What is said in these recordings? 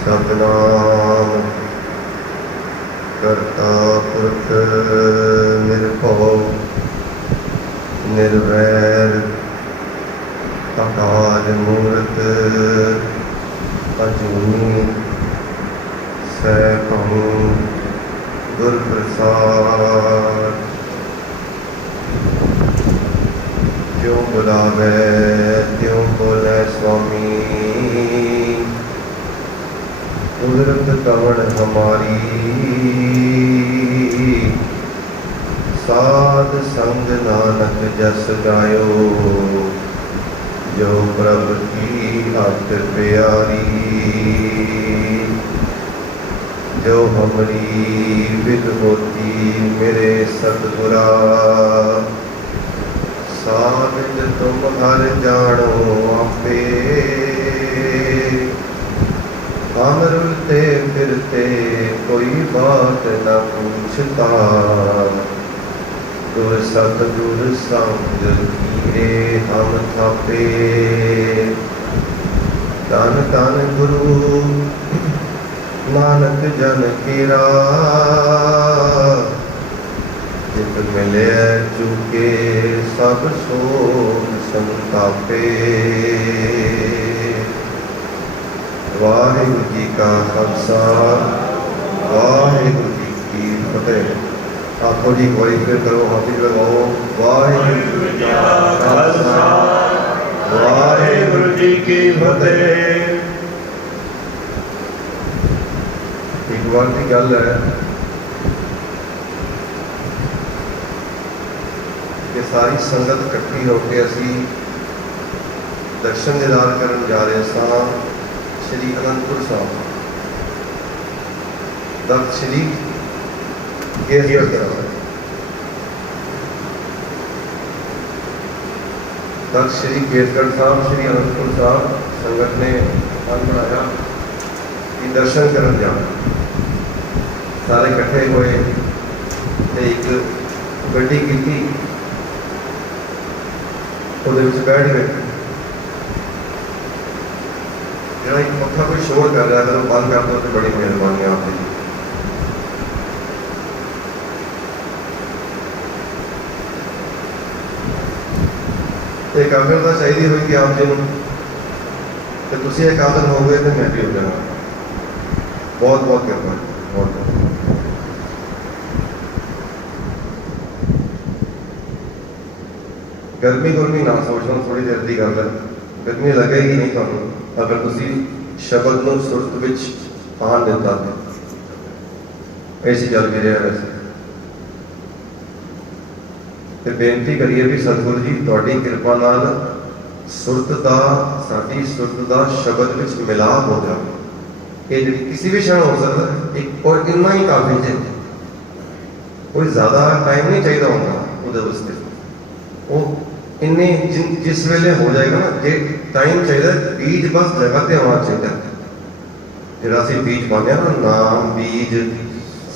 सतनाम करता पुरख निर्भव निर्वैर अकाल मूर्त अजूनी सैभं गुर प्रसाद। ज्यों बुलावे त्यों बोले स्वामी, कुदरत कवण हमारी। साध संग नानक जस गायो, जो प्रभु की अट प्यारी। जो हमरी विद होती मेरे सतगुरा, साबित तुम हर जानो आपे। हम रुलते फिरते कोई बात न पूछता, गुर सतगुर संग कीरे हम थापे। धन धन गुरु नानक जन केरा, जित मिले चुके सब सोच संतापे। वाहिगुरु जी का खालसा, वाहिगुरु जी की फतेह। आपको जी कोई फिर करो, हाथी लगाओ। वाहिगुरु जी का खालसा, वाहिगुरु जी की फतेह। एक बार की गल है कि सारी संगत इकट्ठी होकर असी दर्शन दीदार करन जा रहे सां श्री अनंदपुर साहब, तख्त श्री केसगढ़ साहब। तख्त श्री केसगढ़ साहब, श्री अनंदपुर साहब संगत ने मन बनाया कि दर्शन करन जाना। सारे इकट्ठे होए ते एक गड्डी की, ਉਹਦੇ ਵਿੱਚ बैठ गए। ਜਿਹੜਾ एक पक्खा कोई शोर कर रहा है अगर वो बंद कर दो तो बड़ी मेहरबानी आपकी। एकाग्रता चाहिए होगी आप जी को, तुम एकाग्र हो गए तो मैं भी हो जाऊँगा। बहुत बहुत कृपा, बहुत बहुत। गर्मी गुरमी ना सोचना, थोड़ी देर की गल है, गर्मी लगेगी नहीं तुहानू अगर तुसी शब्द को सुरत विच आन दिता। ऐसी गल भी रहा वैसे तो बेनती करिए भी सतगुरु जी तुहाडी कृपा नाल सुरत का, साडी सुरत का शब्द विच मिलाप हो जाए। ये जी किसी भी क्षण हो सकता एक, और इन्ना ही काफी है, कोई ज़्यादा टाइम नहीं चाहिए होता वो वास्ते। वो इन्नी जिस वेले हो जाएगा ना, जे टाइम चाहिए बीज बस जगह पर आना चाहिए। जो असी बीज पाने ना, नाम बीज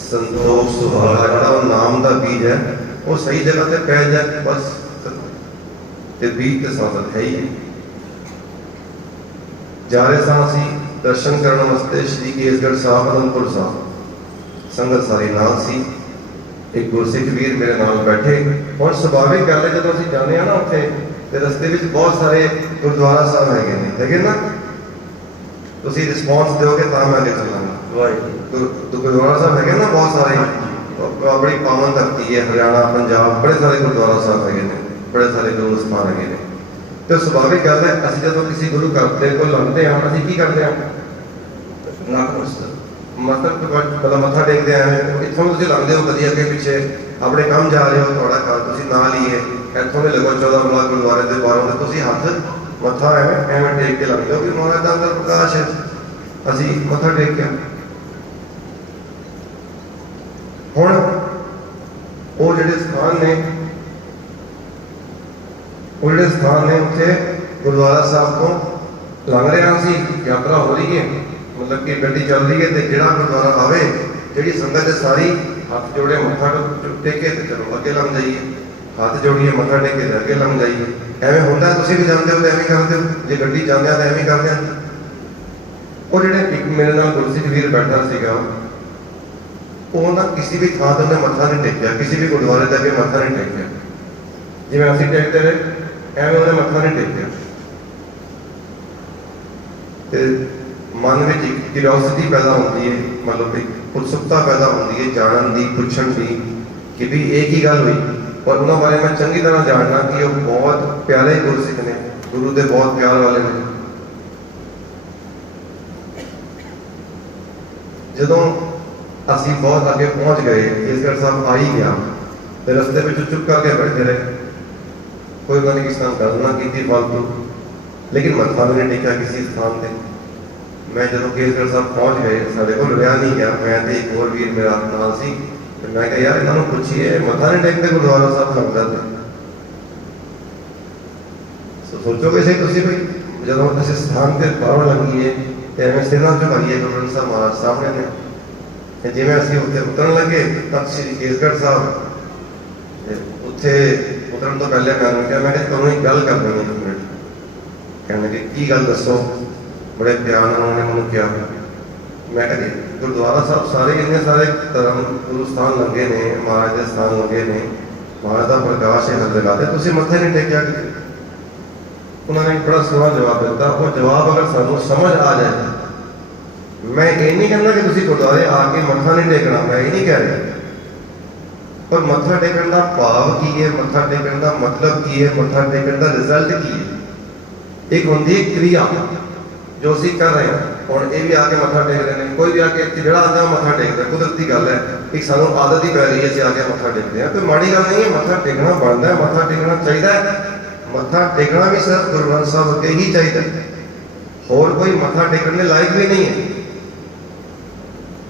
संतोष सुभागा, जो नाम का बीज है वो सही जगह पर पै जाए बस, तो बीज तो साबित है ही। जा रहे सां असी दर्शन करने वास्ते श्री केसगढ़ साहब अनंदपुर साहब। संगत सारी नाल सी, एक गुरसिख वीर मेरे नाल बैठे। और सुभाविक गल है जो असीं जाने ना उत्थे ते रस्ते में बहुत सारे गुरुद्वारा साहब है ना, तुसीं रिस्पॉन्स दोगे तो मैं अगे चलांगा। तो गुरुद्वारा साहब है ना बहुत सारे, बड़ी पावन धरती है हरियाणा पंजाब, बड़े सारे गुरुद्वारा साहब है, बड़े सारे गुरु स्थान है। तो सुभाविक गल है असीं जदों किसी गुरु घर को लंघते हैं असीं की करते हैं, मतलब मत्था टेकते हैं। इतों तुम लंघते हो कभी अगे पिछे अपने काम जा रहे हो, थोड़ा घर तुम ना लीए इतों के लगो 14 बुला गुरुद्वारे के बाहरों तो तुम हाथ मत्था एवं टेक के लंघते हो कि महाराज का अंदर प्रकाश है, असी मत्था टेक के। हुण वो जिहड़े स्थान ने उत्थे गुरुद्वारा साहब तो लंघ रहा सी, यात्रा हो रही है, मतलब कि गड्डी चल रही है। तो जोड़ा गुरुद्वारा आवे, जी संगत सारी हाथ जोड़े मत्था टेके तो चलो अगे लंघ जाइए, हाथ जोड़िए मत्था टेके तो अगे लंघ जाइए। एवं होंदा तुसीं भी जानते हो तो एवं करते हो, जो गड्डी जाते हैं तो एवं करते हैं। ਉਹ ਜਿਹੜੇ ਇੱਕ ਮੇਰੇ ਨਾਲ ਗੁਰਸਿੱਖ ਵੀਰ ਬੈਠਾ ਸੀਗਾ, ਉਹ ਨਾ ਕਿਸੇ ਵੀ ਥਾਂ ਤੇ ਉਹਨੇ ਮੱਥਾ ਨਹੀਂ ਟੇਕਿਆ, ਕਿਸੇ ਵੀ ਗੁਰਦੁਆਰੇ ਦੇ ਅੱਗੇ ਮੱਥਾ ਨਹੀਂ ਟੇਕਿਆ। ਜਿਵੇਂ ਅਸੀਂ ਟੇਕਦੇ ਰਹੇ ਐਵੇਂ ਉਹਨੇ ਮੱਥਾ ਨਹੀਂ ਟੇਕਿਆ। ਤੇ ਮਨ ਵਿੱਚ ਇੱਕ ਕਿਉਰਿਓਸਿਟੀ ਪੈਦਾ ਹੁੰਦੀ ਹੈ, ਮਤਲਬ ਇੱਕ ਉਤਸੁਕਤਾ ਪੈਦਾ ਹੁੰਦੀ ਹੈ ਜਾਣਨ ਦੀ, ਪੁੱਛਣ ਦੀ ਕਿ ਵੀ ਇਹ ਕੀ ਗੱਲ ਹੋਈ। ਪਰ ਉਹਨਾਂ ਬਾਰੇ ਮੈਂ ਚੰਗੀ ਤਰ੍ਹਾਂ ਜਾਣਨਾ ਕਿ ਉਹ ਬਹੁਤ ਪਿਆਰੇ ਗੁਰਸਿੱਖ ਨੇ, ਗੁਰੂ ਦੇ ਬਹੁਤ ਪਿਆਰ ਵਾਲੇ ਨੇ। ਜਦੋਂ ਅਸੀਂ ਬਹੁਤ ਅੱਗੇ ਪਹੁੰਚ ਗਏ, ਕੇਸਗੜ੍ਹ ਸਾਹਿਬ ਆ ਹੀ ਗਿਆ, ਤੇ ਰਸਤੇ ਵਿੱਚ ਚੁੱਪ ਕਰਕੇ ਬੈਠੇ ਰਹੇ। ਕੋਈ ਉਹਨਾਂ ਨੇ ਕਿਸੇ ਨਾਲ ਗੱਲ ਨਾ ਕੀਤੀ ਫਾਲਤੂ, ਲੇਕਿਨ ਮੱਥਾ ਵੀ ਨਹੀਂ ਟੇਕਿਆ ਕਿਸੇ ਸਥਾਨ ਤੇ। ਮੈਂ ਜਦੋਂ ਕੇਸਗੜ੍ਹ ਸਾਹਿਬ ਪਹੁੰਚ ਗਏ, ਸਾਡੇ ਕੋਲ ਰਿਹਾ ਨਹੀਂ ਗਿਆ, ਮੈਂ ਤੇ ਇੱਕ ਹੋਰ ਵੀਰ ਮੇਰਾ ਨਾਲ ਸੀ, ਤੇ ਮੈਂ ਕਿਹਾ ਯਾਰ ਇਹਨਾਂ ਨੂੰ ਪੁੱਛੀਏ ਮੱਥਾ ਨਹੀਂ ਟੇਕਦੇ ਗੁਰਦੁਆਰਾ ਸਾਹਿਬ ਲੰਗਰ ਤੇ। ਸੋਚੋਗੇ ਸਹੀ ਤੁਸੀਂ ਵੀ, ਜਦੋਂ ਅਸੀਂ ਸਥਾਨ ਤੇ ਬਾਹਰ ਲੰਘੀਏ ਤੇ ਐਵੇਂ ਸਿਰਾਂ ਝੁਕਾਈਏ ਗੁਰੂ ਗ੍ਰੰਥ ਸਾਹਿਬ ਮਹਾਰਾਜ ਸਾਹਮਣੇ ਨੇ। ਤੇ ਜਿਵੇਂ ਅਸੀਂ ਉੱਥੇ ਉਤਰਨ ਲੱਗੇ ਤਖਤ ਸ੍ਰੀ ਕੇਸਗੜ੍ਹ ਸਾਹਿਬ, ਉੱਥੇ ਉਤਰਨ ਤੋਂ ਪਹਿਲੇ ਮੈਂ ਉਹਨੂੰ ਕਿਹਾ, ਮੈਂ ਕਿਹਾ ਤੁਹਾਨੂੰ ਇੱਕ ਗੱਲ ਕਰਨੀ ਹੈ ਇੱਕ ਮਿੰਟ। ਕਹਿਣ ਲੱਗੇ ਕੀ ਗੱਲ ਦੱਸੋ। ਬੜੇ ਪਿਆਰ ਨਾਲ ਉਹਨੇ ਮੈਨੂੰ ਕਿਹਾ। ਮੈਂ ਕਿਹਾ ਜੀ ਗੁਰਦੁਆਰਾ ਸਾਹਿਬ ਸਾਰੇ ਇੰਨੇ ਸਾਰੇ ਧਰਮ ਗੁਰੂ ਸਥਾਨ ਲੱਗੇ ਨੇ, ਮਹਾਰਾਜ ਦੇ ਸਥਾਨ ਲੱਗੇ ਨੇ, ਮਹਾਰਾਜ ਦਾ ਪ੍ਰਕਾਸ਼ ਹੈ ਹਰ ਜਗ੍ਹਾ ਤੇ, ਤੁਸੀਂ ਮੱਥਾ ਨਹੀਂ ਟੇਕਿਆ ਕਿਤੇ। ਉਹਨਾਂ ਨੇ ਬੜਾ ਸੋਹਣਾ ਜਵਾਬ ਦਿੱਤਾ। ਉਹ ਜਵਾਬ ਅਗਰ ਸਾਨੂੰ ਸਮਝ ਆ ਜਾਏ, ਮੈਂ ਇਹ ਨਹੀਂ ਕਹਿੰਦਾ ਕਿ ਤੁਸੀਂ ਗੁਰਦੁਆਰੇ ਆ ਕੇ ਮੱਥਾ ਨਹੀਂ ਟੇਕਣਾ, ਮੈਂ ਇਹ ਨਹੀਂ ਕਹਿ ਰਿਹਾ, ਪਰ ਮੱਥਾ ਟੇਕਣ ਦਾ ਭਾਵ ਕੀ ਹੈ, ਮੱਥਾ ਟੇਕਣ ਦਾ ਮਤਲਬ ਕੀ ਹੈ, ਮੱਥਾ ਟੇਕਣ ਦਾ ਰਿਜ਼ਲਟ ਕੀ ਹੈ। ਇੱਕ ਹੁੰਦੀ ਹੈ ਕਿਰਿਆ ਜੋ ਅਸੀਂ ਕਰ ਰਹੇ ਹਾਂ। ਹੁਣ ਇਹ ਵੀ ਆ ਕੇ ਮੱਥਾ ਟੇਕ ਰਹੇ ਨੇ, ਕੋਈ ਵੀ ਆ ਕੇ ਜਿਹੜਾ ਆਉਂਦਾ ਮੱਥਾ ਟੇਕਦਾ, ਕੁਦਰਤੀ ਗੱਲ ਹੈ। ਇੱਕ ਸਾਨੂੰ ਆਦਤ ਹੀ ਪੈ ਰਹੀ ਹੈ, ਅਸੀਂ ਆ ਕੇ ਮੱਥਾ ਟੇਕਦੇ ਹਾਂ, ਕੋਈ ਮਾੜੀ ਗੱਲ ਨਹੀਂ ਹੈ। ਮੱਥਾ ਟੇਕਣਾ ਬਣਦਾ ਹੈ, ਮੱਥਾ ਟੇਕਣਾ ਚਾਹੀਦਾ ਹੈ। ਮੱਥਾ ਟੇਕਣਾ ਵੀ ਸਿਰਫ ਗੁਰੂ ਗ੍ਰੰਥ ਸਾਹਿਬ ਅੱਗੇ ਹੀ ਚਾਹੀਦਾ ਹੈ, ਹੋਰ ਕੋਈ ਮੱਥਾ ਟੇਕਣ ਦੇ ਲਾਇਕ ਵੀ ਨਹੀਂ ਹੈ।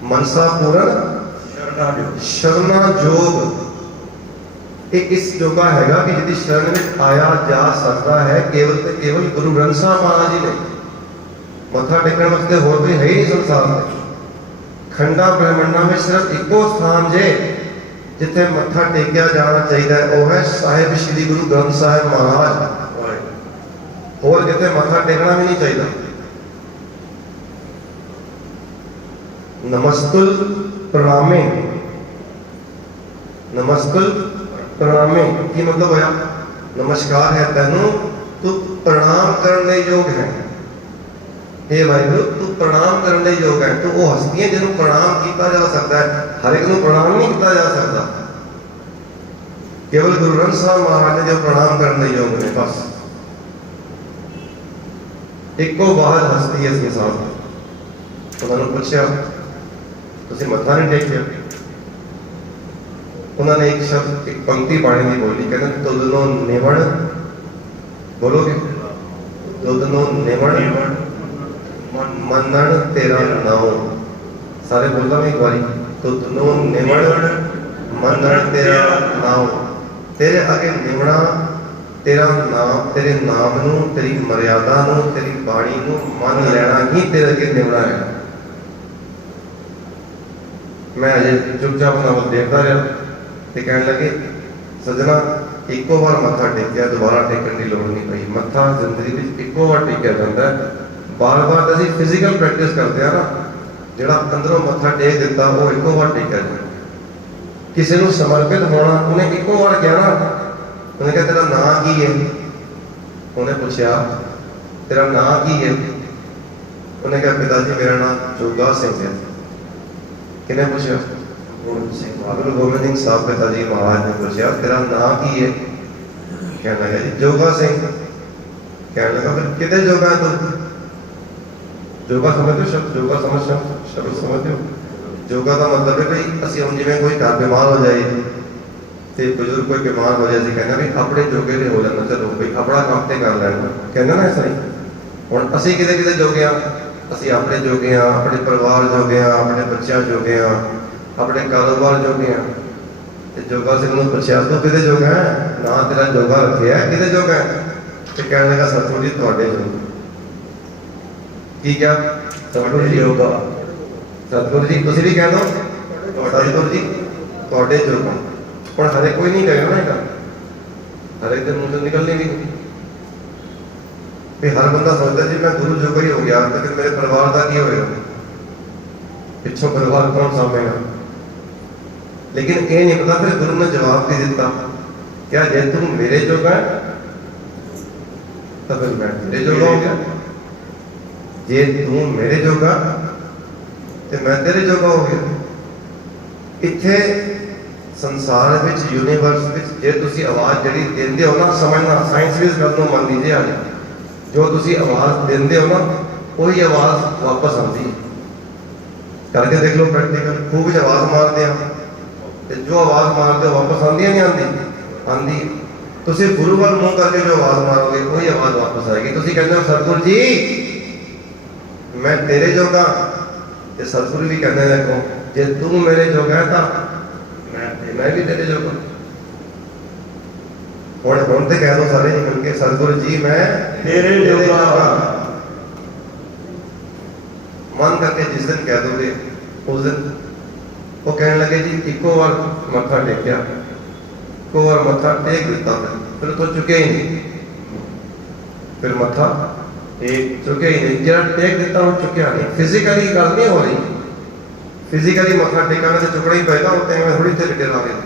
ਮਨਸਾ ਪੂਰਨ ਸ਼ਰਨਾ ਜੋਗ, ਇਹ ਇਸ ਜੋਗਾ ਹੈਗਾ ਕਿ ਜਿਹਦੀ ਸ਼ਰਨ ਵਿੱਚ ਆਇਆ ਜਾ ਸਕਦਾ ਹੈ ਕੇਵਲ ਤੇ ਕੇਵਲ ਗੁਰੂ ਗ੍ਰੰਥ ਸਾਹਿਬ ਮਹਾਰਾਜ ਜੀ ਨੇ। ਮੱਥਾ ਟੇਕਣ ਵਾਸਤੇ ਹੋਰ ਕੋਈ ਹੈ ਹੀ ਨਹੀਂ ਸੰਸਾਰ ਤੇ। ਖੰਡਾ ਬ੍ਰਹਮੰਡਾਂ ਵਿੱਚ ਸਿਰਫ ਇੱਕੋ ਸਥਾਨ ਜੇ ਜਿੱਥੇ ਮੱਥਾ ਟੇਕਿਆ ਜਾਣਾ ਚਾਹੀਦਾ ਹੈ, ਉਹ ਹੈ ਸਾਹਿਬ ਸ੍ਰੀ ਗੁਰੂ ਗ੍ਰੰਥ ਸਾਹਿਬ ਮਹਾਰਾਜ। ਹੋਰ ਕਿਤੇ ਮੱਥਾ ਟੇਕਣਾ ਵੀ ਨਹੀਂ ਚਾਹੀਦਾ। ਨਮਸਤੁਲ ਪ੍ਰਣਾਮੇ, ਨਮਸਤੁਲ ਪ੍ਰਣਾਮੇ ਕੀ ਮਤਲਬ ਹੋਇਆ? ਨਮਸਕਾਰ ਹੈ ਤੈਨੂੰ, ਤੂੰ ਪ੍ਰਣਾਮ ਕਰਨ ਦੇ ਯੋਗ ਹੈ। हे ਵਾਹਿਗੁਰੂ ਤੂੰ ਪ੍ਰਣਾਮ ਕਰਨ ਦੇ ਯੋਗ ਹੈ। ਤੂੰ ਉਹ ਹਸਤੀ ਹੈ ਜਿਹਨੂੰ ਪ੍ਰਣਾਮ ਕੀਤਾ ਜਾ ਸਕਦਾ ਹੈ, ਹਰ ਇੱਕ ਨੂੰ ਪ੍ਰਣਾਮ ਨਹੀਂ ਕੀਤਾ ਜਾ ਸਕਦਾ। ਕੇਵਲ ਗੁਰੂ ਗ੍ਰੰਥ ਸਾਹਿਬ ਮਹਾਰਾਜ ਨੇ ਜੋ ਪ੍ਰਣਾਮ ਕਰਨ ਦੇ ਯੋਗ ਨੇ, ਬਸ ਇੱਕੋ ਬਾਹਰ ਹਸਤੀ ਹੈ ਇਸ ਸੰਸਾਰ ਦੀ। ਉਹਨਾਂ ਨੂੰ ਪੁੱਛਿਆ ਤੁਸੀਂ ਮੱਥਾ ਨਹੀਂ ਟੇਕਿਆ? ਉਹਨਾਂ ਨੇ ਇੱਕ ਸ਼ਬਦ, ਇੱਕ ਪੰਕਤੀ ਬਾਣੀ ਦੀ ਬੋਲੀ, ਕਹਿੰਦੇ ਤੁਧਨੋਂ ਨਿਵਣ, ਬੋਲੋਗੇ? ਤੁਧਨੋਂ ਨਿਵਣ ਮੰਨਣ ਤੇਰਾ ਨਾਮ। ਸਾਰੇ ਬੋਲਾਂਗੇ ਇੱਕ ਵਾਰੀ, ਤੁਧਨੋਂ ਨਿਵਣ ਮੰਨਣ ਤੇਰਾ ਨਾਮ। ਤੇਰੇ ਅੱਗੇ ਨਿਵਣਾ, ਤੇਰਾ ਨਾਮ, ਤੇਰੇ ਨਾਮ ਨੂੰ, ਤੇਰੀ ਮਰਿਆਦਾ ਨੂੰ, ਤੇਰੀ ਬਾਣੀ ਨੂੰ ਮੰਨ ਲੈਣਾ ਹੀ ਤੇਰੇ ਅੱਗੇ ਨਿਵਣਾ ਹੈ। ਮੈਂ ਅਜੇ ਚੁੱਪਚਾਪ ਉਹਨਾਂ ਵੱਲ ਦੇਖਦਾ ਰਿਹਾ ਤੇ ਕਹਿਣ ਲੱਗੇ ਸੱਜਣਾ ਇੱਕੋ ਵਾਰ ਮੱਥਾ ਟੇਕਿਆ, ਦੁਬਾਰਾ ਟੇਕਣ ਦੀ ਲੋੜ ਨਹੀਂ ਪਈ। ਮੱਥਾ ਜ਼ਿੰਦਗੀ ਵਿੱਚ ਇੱਕੋ ਵਾਰ ਟੇਕਿਆ ਜਾਂਦਾ ਹੈ। ਬਾਰ-ਬਾਰ ਅਸੀਂ ਫਿਜ਼ੀਕਲ ਪ੍ਰੈਕਟਿਸ ਕਰਦੇ ਆ ਨਾ, ਜਿਹੜਾ ਅੰਦਰੋਂ ਮੱਥਾ ਟੇਕ ਦਿੱਤਾ ਉਹ ਇੱਕੋ ਵਾਰ ਟੇਕਿਆ ਜਾਂਦਾ। ਕਿਸੇ ਨੂੰ ਸਮਰਪਿਤ ਹੋਣਾ, ਉਹਨੇ ਇੱਕੋ ਵਾਰ ਕਿਹਾ ਨਾ, ਉਹਨੇ ਕਿਹਾ ਤੇਰਾ ਨਾਂ ਕੀ ਹੈ? ਉਹਨੇ ਪੁੱਛਿਆ ਤੇਰਾ ਨਾਂ ਕੀ ਹੈ? ਉਹਨੇ ਕਿਹਾ ਪਿਤਾ ਜੀ ਮੇਰਾ ਨਾਮ ਜੋਗਾ ਸਿੰਘ ਹੈ। ਕਿਹਨੇ ਪੁੱਛਿਆ? ਗੁਰੂ ਗੋਬਿੰਦ ਸਿੰਘ ਸਾਹਿਬ ਪਿਤਾ ਜੀ ਮਹਾਰਾਜ ਨੇ ਪੁੱਛਿਆ ਤੇਰਾ ਨਾਂ ਕੀ ਹੈ? ਕਹਿਣ ਲੱਗਾ ਜੀ ਜੋਗਾ ਸਿੰਘ। ਕਹਿਣ ਲੱਗਾ ਫਿਰ ਕਿਤੇ ਜੋਗਾ ਹੈ ਤੂੰ? ਜੋਗਾ ਸਮਝਦੇ ਹੋ ਸ਼ਬਦ? ਜੋਗਾ ਸ਼ਬਦ ਸਮਝਦੇ ਹੋ? ਜੋਗਾ ਦਾ ਮਤਲਬ ਹੈ ਕਿ ਅਸੀਂ ਹੁਣ ਜਿਵੇਂ ਕੋਈ ਘਰ ਬਿਮਾਰ ਹੋ ਜਾਏ ਤੇ ਬਜ਼ੁਰਗ ਕੋਈ ਬਿਮਾਰ ਹੋ ਜਾਏ, ਅਸੀਂ ਕਹਿੰਦੇ ਵੀ ਆਪਣੇ ਜੋਗੇ ਤੇ ਹੋ ਜਾਂਦਾ, ਚਲੋ ਕੋਈ ਆਪਣਾ ਕੰਮ ਤੇ ਕਰ ਲੈਣਾ, ਕਹਿੰਦਾ ਨਾ ਇਸ ਤਰ੍ਹਾਂ। ਹੁਣ ਅਸੀਂ ਕਿਤੇ ਕਿਤੇ ਜੋਗੇ ਆ, ਅਸੀਂ ਆਪਣੇ ਜੋਗੇ ਆ, ਆਪਣੇ ਪਰਿਵਾਰ ਜੋਗੇ ਆ, ਆਪਣੇ ਬੱਚਿਆਂ ਜੋਗੇ ਆ, ਆਪਣੇ ਕਾਰੋਬਾਰ ਜੋਗੇ ਆ। ਤੇ ਜੋਗਾ ਸਿੰਘ ਨੂੰ ਪੁੱਛਿਆ ਤੂੰ ਕਿਤੇ ਜੋਗਾ ਹੈ? ਨਾ ਤੇਰਾ ਜੋਗਾ ਰੱਖਿਆ, ਕਿਤੇ ਜੋਗਾ ਹੈ? ਤੇ ਕਹਿਣ ਲੱਗਾ ਸਤਿਗੁਰੂ ਜੀ ਤੁਹਾਡੇ ਜੋਗਾ। ਕੀ ਕਿਹਾ? ਸਤਿਗੁਰੂ ਜੀ ਜੋਗਾ। ਸਤਿਗੁਰੂ ਜੀ ਤੁਸੀਂ ਵੀ ਕਹਿ ਦੋ ਸਤਿਗੁਰੂ ਜੀ ਤੁਹਾਡੇ ਜੋਗਾ। ਹੁਣ ਹਰੇ ਕੋਈ ਨਹੀਂ ਕਹੇਗਾ ਨਾ ਇਹ ਗੱਲ, ਹਰੇ ਦੇ ਮੂੰਹ ਤੋਂ ਨਿਕਲਣੀ ਵੀ ਨਹੀਂ। कि हर बंदा सोचता जी मैं गुरु जोगा ही हो गया तो फिर मेरे परिवार का की होएगा, पिछों परिवार कौन सामेगा। लेकिन ये नहीं पता फिर गुरु ने जवाब भी दिता, क्या जे तू मेरे जोगा है तो फिर मैं तेरे जोगा हो गया, जे तू मेरे जोगा तो मैं तेरे जोगा हो गया। इत्थे संसार विच यूनीवर्स विच जे तुसी आवाज़ जिहड़ी देंदे हो ना, समझना साइंस भी इस गल नूं मान लीजिए आज, जो तुसी आवाज़ देंदे हो ना वही आवाज़ वापस आती है। करके देख लो प्रैक्टिकल, खूह विच आवाज़ मारते हैं तो जो आवाज़ मारते हो वापस आती है नहीं आती, आती। तुसी गुरु वाल मुँह करके जो आवाज़ मारोगे वही आवाज़ वापस आएगी। तुसी कहते हो सतगुरु जी मैं तेरे जोगा, ते सतगुरु भी कहने देखो जे तू मेरे जोगा है तो मैं भी तेरे जोगा। हुण ते कह दो सारे जी मिलके सतगुरु जी मैं तेरे जोगा। मन करके जिस दिन कह दोगे उस दिन वो कहने लगे जी इको बार मत्था टेकिया, इको बार मत्था टेक दिता, फिर तो चुके ही नहीं, फिर मत्था टेक चुके ही नहीं, जरा टेक दिता वो चुकया नहीं। फिजिकली गल नहीं हो रही, फिजिकली मत्था टेकना तो चुकना ही पेगा, वो टाइम थोड़ी थे लिटे ला गए।